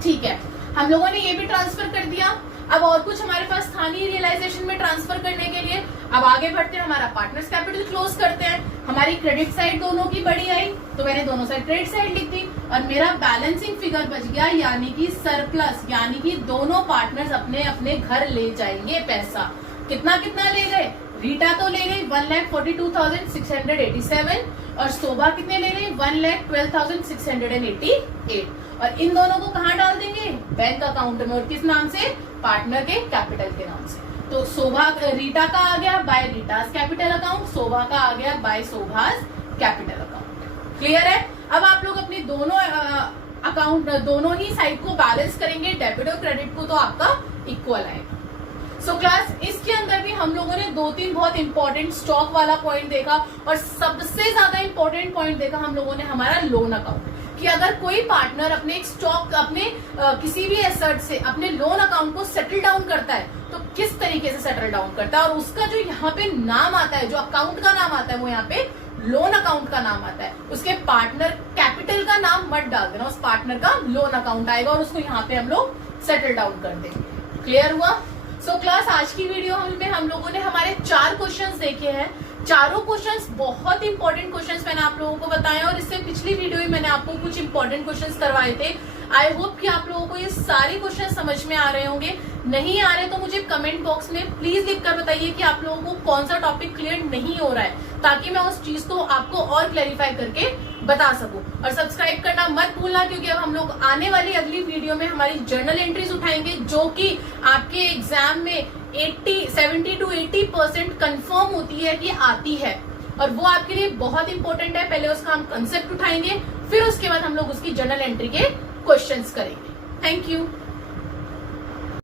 ठीक है। हम लोगों ने ये भी ट्रांसफर कर दिया। अब और कुछ हमारे पास था नहीं रियलाइजेशन में ट्रांसफर करने के लिए। अब आगे बढ़ते हैं, हमारा पार्टनर्स कैपिटल क्लोज करते हैं। हमारी क्रेडिट साइड दोनों की बड़ी आई तो मैंने दोनों साइड क्रेडिट साइड लिख दी और मेरा बैलेंसिंग फिगर बच गया, यानी कि सरप्लस, यानी कि दोनों पार्टनर्स अपने अपने घर ले जाएंगे पैसा। कितना कितना ले गए, रीटा तो ले गई 1,42,687 और शोभा कितने ले गई 1,12,688। और इन दोनों को कहाँ डाल देंगे, बैंक अकाउंट में। और किस नाम से, पार्टनर के कैपिटल के नाम से। तो शोभा रीटा का आ गया बाय रीटास कैपिटल अकाउंट, शोभा का आ गया बाय शोभास कैपिटल अकाउंट। क्लियर है। अब आप लोग अपनी दोनों अकाउंट दोनों ही साइड को बैलेंस करेंगे, डेबिट और क्रेडिट को, तो आपका इक्वल आएगा। सो क्लास इसके अंदर भी हम लोगों ने 2-3 बहुत इंपॉर्टेंट स्टॉक वाला पॉइंट देखा और सबसे ज्यादा इंपॉर्टेंट पॉइंट देखा हम लोगों ने हमारा लोन अकाउंट, कि अगर कोई पार्टनर अपने एक स्टॉक अपने किसी भी एसेट से अपने लोन अकाउंट को सेटल डाउन करता है तो किस तरीके से सेटल डाउन करता है, और उसका जो यहाँ पे नाम आता है, जो अकाउंट का नाम आता है, वो यहाँ पे लोन अकाउंट का नाम आता है। उसके पार्टनर कैपिटल का नाम मत डाल देना, उस पार्टनर का लोन अकाउंट आएगा और उसको यहाँ पे हम लोग सेटल डाउन कर देंगे। क्लियर हुआ। सो क्लास आज की वीडियो में हम लोगों ने हमारे 4 क्वेश्चंस देखे हैं। चारों क्वेश्चंस बहुत इंपॉर्टेंट क्वेश्चंस मैंने आप लोगों को बताए और इससे पिछली वीडियो में मैंने आपको कुछ इंपॉर्टेंट क्वेश्चंस करवाए थे। आई होप कि आप लोगों को ये सारे क्वेश्चन समझ में आ रहे होंगे। नहीं आ रहे तो मुझे कमेंट बॉक्स में प्लीज लिखकर बताइए कि आप लोगों को कौन सा टॉपिक क्लियर नहीं हो रहा है, ताकि मैं उस चीज को आपको और क्लैरिफाई करके बता सकूं। और सब्सक्राइब करना मत भूलना, क्योंकि अब हम लोग आने वाली अगली वीडियो में हमारी जर्नल एंट्रीज उठाएंगे, जो कि आपके एग्जाम में 70 to 80% कंफर्म होती है कि आती है, और वो आपके लिए बहुत इंपॉर्टेंट है। पहले उसका हम कंसेप्ट उठाएंगे, फिर उसके बाद हम लोग उसकी जर्नल एंट्री के क्वेश्चंस करेंगे। Thank you.